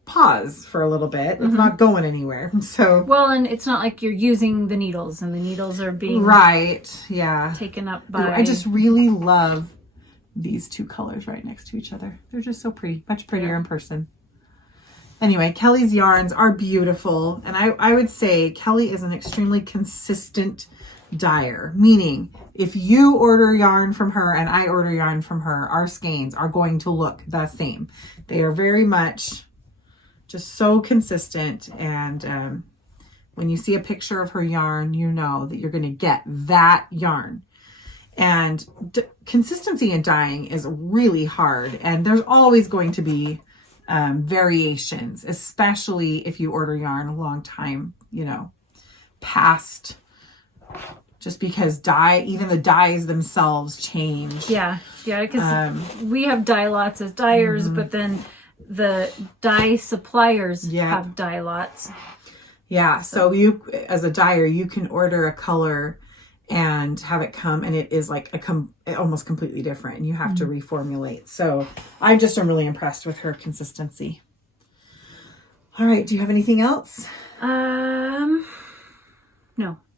pause for a little bit. It's not going anywhere. So well, and it's not like you're using the needles, and the needles are being taken up by. I just really love these 2 colors right next to each other. They're just so pretty, much prettier in person. Anyway, Kelly's yarns are beautiful, and I would say Kelly is an extremely consistent dyer, meaning if you order yarn from her and I order yarn from her, our skeins are going to look the same. They are very much just so consistent, and when you see a picture of her yarn, you know that you're going to get that yarn. And consistency in dyeing is really hard, and there's always going to be variations, especially if you order yarn a long time, past, just because even the dyes themselves change. Yeah, because we have dye lots as dyers, but then the dye suppliers have dye lots. Yeah, so you, as a dyer, you can order a color and have it come, and it is like almost completely different, and you have to reformulate. So I just am really impressed with her consistency. All right, do you have anything else? No.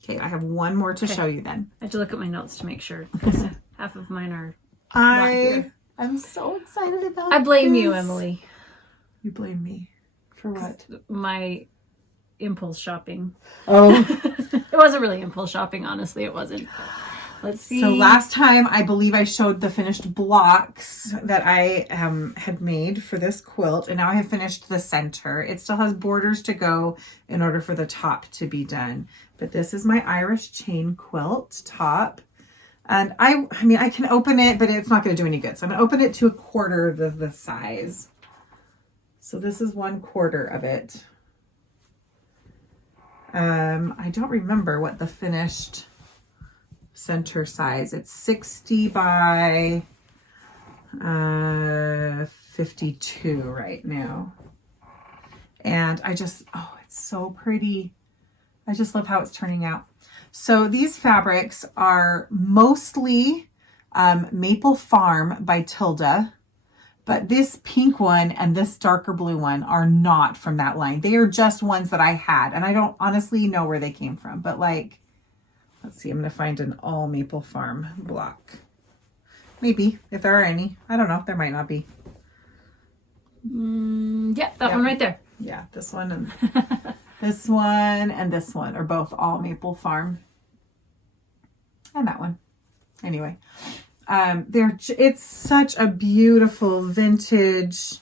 Okay, I have one more to show you then. I have to look at my notes to make sure, because half of mine are not here. I'm so excited about I blame this. you, Emily. You blame me for what? My impulse shopping. Oh. It wasn't really impulse shopping, honestly. It wasn't. Let's see. So last time, I believe I showed the finished blocks that I had made for this quilt, and now I have finished the center. It still has borders to go in order for the top to be done. But this is my Irish chain quilt top. And I mean, I can open it, but it's not going to do any good. So I'm going to open it to 1/4 of the size. So this is 1/4 of it. I don't remember what the finished center size. It's 60 by 52 right now. And it's so pretty. I just love how it's turning out. So these fabrics are mostly Maple Farm by Tilda, but this pink one and this darker blue one are not from that line. They are just ones that I had, and I don't honestly know where they came from, but like, let's see, I'm going to find an all Maple Farm block. Maybe, if there are any. I don't know. There might not be. Yeah, that one right there. Yeah, this one and this one and this one are both all Maple Farm. And that one. Anyway, it's such a beautiful vintage,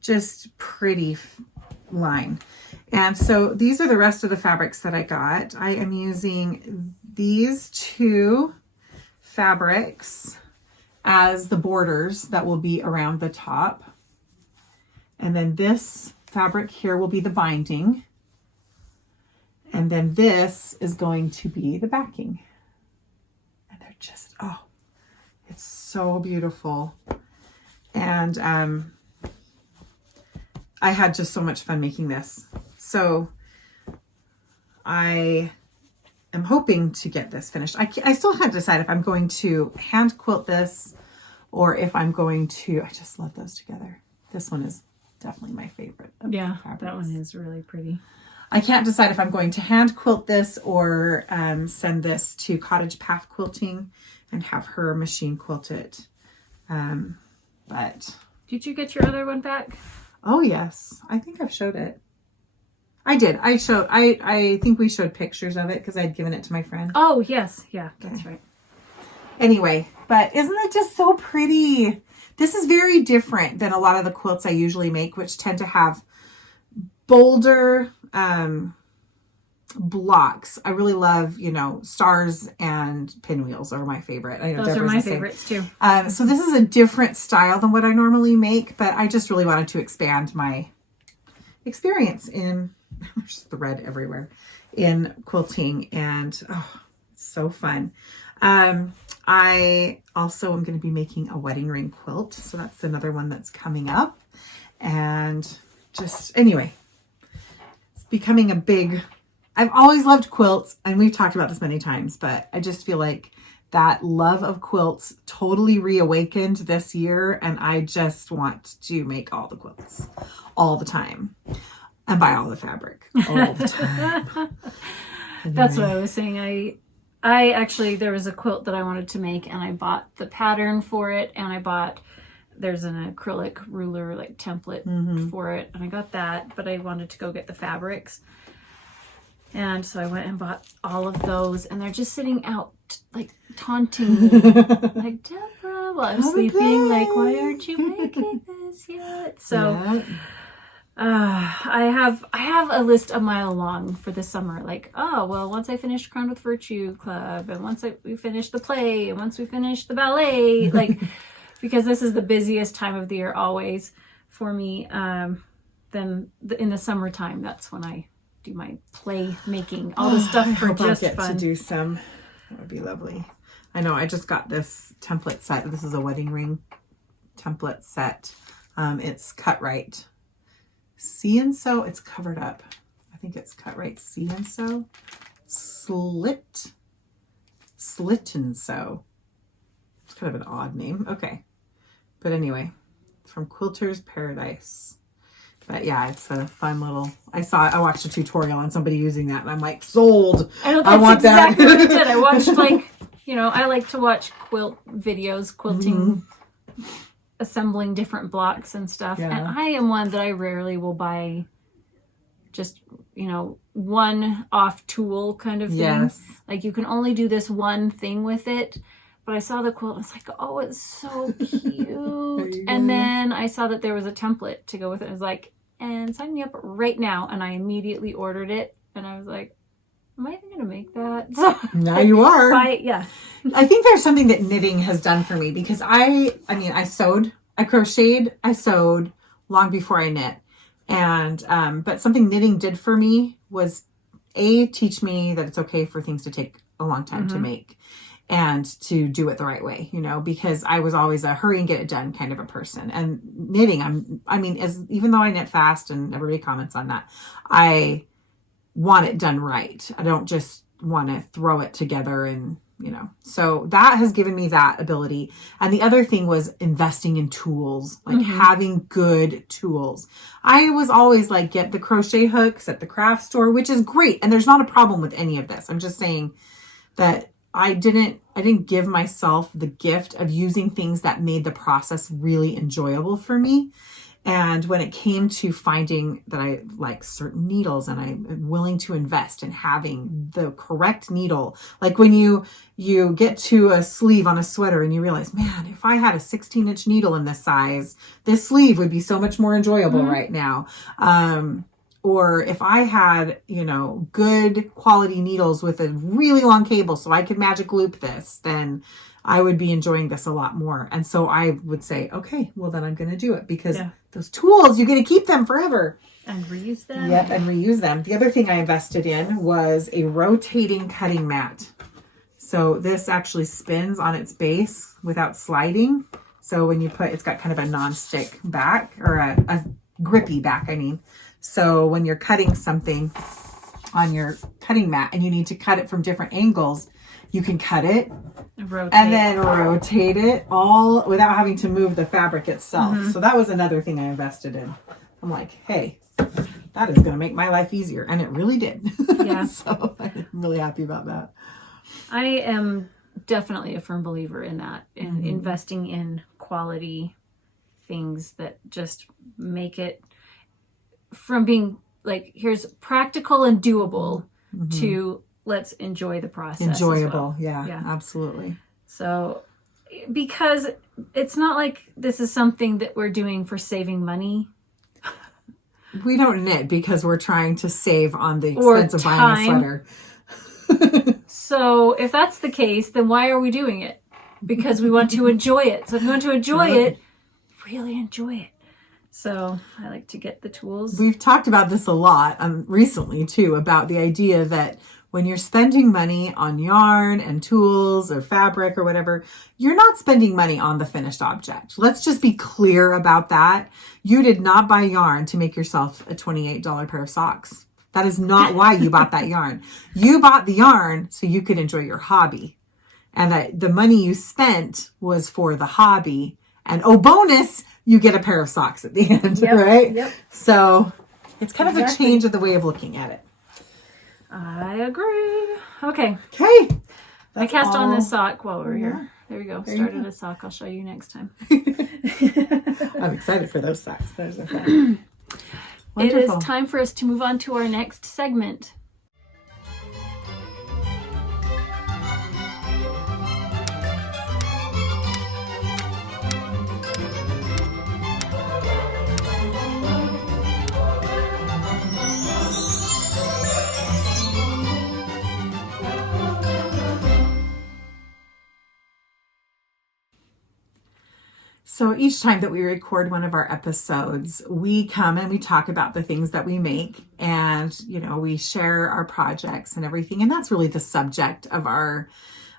just pretty line. And so these are the rest of the fabrics that I got. I am using these two fabrics as the borders that will be around the top. And then this fabric here will be the binding. And then this is going to be the backing. And they're just, oh, it's so beautiful. And I had just so much fun making this. So I am hoping to get this finished. I still have to decide if I'm going to hand quilt this or if I'm going to, I just love those together. This one is definitely my favorite. Yeah, that one is really pretty. I can't decide if I'm going to hand quilt this or send this to Cottage Path Quilting and have her machine quilt it. But did you get your other one back? oh yes, I think I've showed it. I did. I think we showed pictures of it because I'd given it to my friend. Oh yes, yeah, that's right. Anyway, but isn't it just so pretty? This is very different than a lot of the quilts I usually make, which tend to have bolder blocks. I really love, stars and pinwheels are my favorite. I know Those Deborah's are my the same. favorites too. So this is a different style than what I normally make, but I just really wanted to expand my experience in there's thread everywhere in quilting, and oh, it's so fun. I also am going to be making a wedding ring quilt, so that's another one that's coming up. And just anyway, it's becoming a big, I've always loved quilts, and we've talked about this many times, but I just feel like that love of quilts totally reawakened this year, and I just want to make all the quilts all the time and buy all the fabric all the time. Anyway. That's what I was saying. I actually, there was a quilt that I wanted to make, and I bought the pattern for it, and there's an acrylic ruler like template for it, and I got that, but I wanted to go get the fabrics. And so I went and bought all of those, and they're just sitting out like taunting me. Like, Deborah, while I'm sleeping, like, why aren't you making this yet? So I have a list a mile long for the summer. Like, oh, well, once I finish Crown with Virtue Club, and once we finish the play, and once we finish the ballet, like, because this is the busiest time of the year always for me. Then in the summertime, that's when I do my play making, all the stuff for just I'll get fun. to do some. That would be lovely. I know. I just got this template set. This is a wedding ring template set. It's CutRite. See and Sew. It's covered up. I think it's CutRite See and Sew. Slit and Sew. It's kind of an odd name. Okay. But anyway, from Quilter's Paradise. But yeah, it's a fun little, I watched a tutorial on somebody using that, and I'm like, sold. I want exactly that. What I did. I watched I like to watch quilt videos, quilting, assembling different blocks and stuff. Yeah. And I am one that I rarely will buy just, one off tool kind of thing. Yes. Like, you can only do this one thing with it. But I saw the quilt, and it's like, oh, it's so cute. And then I saw that there was a template to go with it. I was like, and sign me up right now. And I immediately ordered it. And I was like, am I even going to make that? So Now you are. Yeah. I think there's something that knitting has done for me, because I sewed, I crocheted, I sewed long before I knit. And, but something knitting did for me was teach me that it's okay for things to take a long time to make. And to do it the right way, because I was always a hurry and get it done kind of a person. And knitting, even though I knit fast and everybody comments on that, I want it done right. I don't just want to throw it together and, so that has given me that ability. And the other thing was investing in tools, like having good tools. I was always like, get the crochet hooks at the craft store, which is great. And there's not a problem with any of this. I'm just saying that I didn't give myself the gift of using things that made the process really enjoyable for me. And when it came to finding that I like certain needles, and I'm willing to invest in having the correct needle, like when you get to a sleeve on a sweater and you realize, man, if I had a 16-inch needle in this size, this sleeve would be so much more enjoyable right now. or if I had, good quality needles with a really long cable so I could magic loop this, then I would be enjoying this a lot more. And so I would say, okay, well then I'm going to do it, because those tools, you're going to keep them forever. And reuse them. Yep, and reuse them. The other thing I invested in was a rotating cutting mat. So this actually spins on its base without sliding. So when you it's got kind of a non-stick back, or a grippy back, I mean. So when you're cutting something on your cutting mat and you need to cut it from different angles, you can cut it and then rotate it all without having to move the fabric itself. Mm-hmm. So that was another thing I invested in. I'm like, hey, that is going to make my life easier. And it really did. Yeah. So I'm really happy about that. I am definitely a firm believer in that, in investing in quality things that just make it from being like, here's practical and doable to let's enjoy the process. Enjoyable. Yeah, absolutely. So, because it's not like this is something that we're doing for saving money. We don't knit because we're trying to save on the expense of buying a sweater. So if that's the case, then why are we doing it? Because we want to enjoy it. So if you want to enjoy it, really enjoy it. So I like to get the tools. We've talked about this a lot recently too, about the idea that when you're spending money on yarn and tools or fabric or whatever, you're not spending money on the finished object. Let's just be clear about that. You did not buy yarn to make yourself a $28 pair of socks. That is not why you bought that yarn. You bought the yarn so you could enjoy your hobby. And that the money you spent was for the hobby. And bonus, you get a pair of socks at the end, right? Yep. So it's kind of a change of the way of looking at it. I agree. Okay. I cast on this sock while we're here. There we go. Started a sock. I'll show you next time. I'm excited for those socks. Those are fun. It is time for us to move on to our next segment. So each time that we record one of our episodes, we come and we talk about the things that we make, and, we share our projects and everything. And that's really the subject of our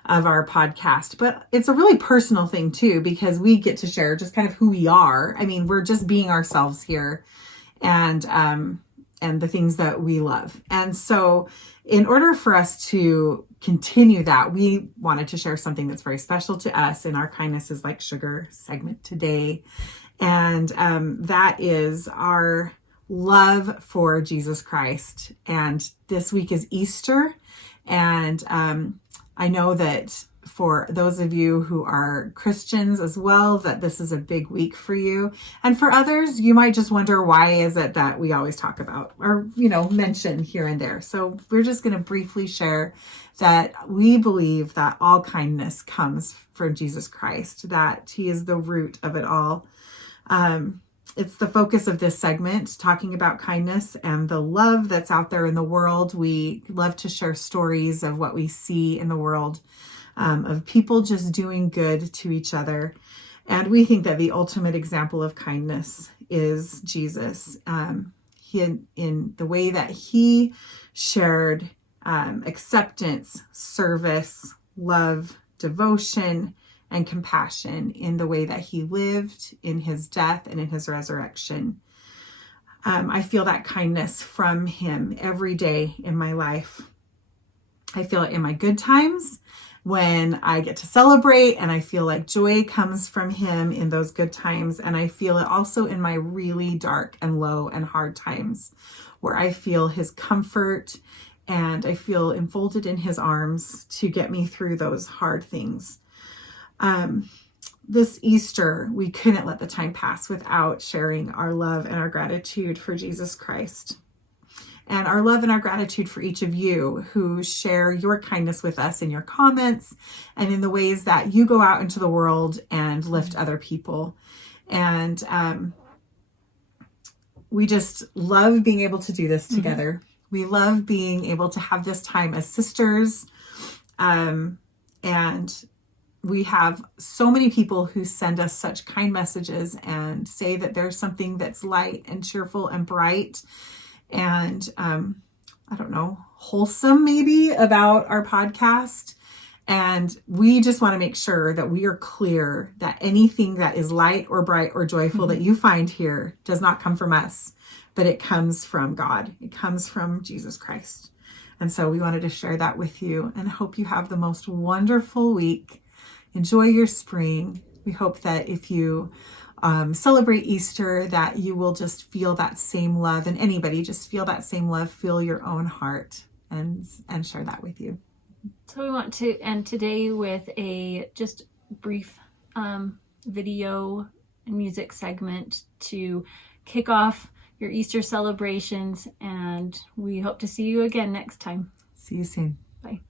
podcast. But it's a really personal thing too, because we get to share just kind of who we are. I mean, we're just being ourselves here, and the things that we love. And so in order for us to continue that, we wanted to share something that's very special to us in our Kindness is Like Sugar segment today. And that is our love for Jesus Christ. And this week is Easter. And I know that for those of you who are Christians as well, that this is a big week for you. And for others, you might just wonder, why is it that we always talk about or, mention here and there? So we're just going to briefly share that we believe that all kindness comes from Jesus Christ, that he is the root of it all. It's the focus of this segment, talking about kindness and the love that's out there in the world. We love to share stories of what we see in the world, of people just doing good to each other. And we think that the ultimate example of kindness is Jesus. In the way that he shared acceptance, service, love, devotion, and compassion in the way that he lived, in his death and in his resurrection. I feel that kindness from him every day in my life. I feel it in my good times when I get to celebrate, and I feel like joy comes from him in those good times. And I feel it also in my really dark and low and hard times, where I feel his comfort and I feel enfolded in his arms to get me through those hard things. This Easter, we couldn't let the time pass without sharing our love and our gratitude for Jesus Christ. And our love and our gratitude for each of you who share your kindness with us in your comments and in the ways that you go out into the world and lift other people. And we just love being able to do this together. We love being able to have this time as sisters. And we have so many people who send us such kind messages and say that there's something that's light and cheerful and bright and, I don't know, wholesome maybe about our podcast. And we just want to make sure that we are clear that anything that is light or bright or joyful that you find here does not come from us, but it comes from God. It comes from Jesus Christ. And so we wanted to share that with you and hope you have the most wonderful week. Enjoy your spring. We hope that if you celebrate Easter, that you will just feel that same love, and anybody just feel that same love, feel your own heart, and share that with you. So we want to end today with a just brief video and music segment to kick off your Easter celebrations, and we hope to see you again next time. See you soon. Bye.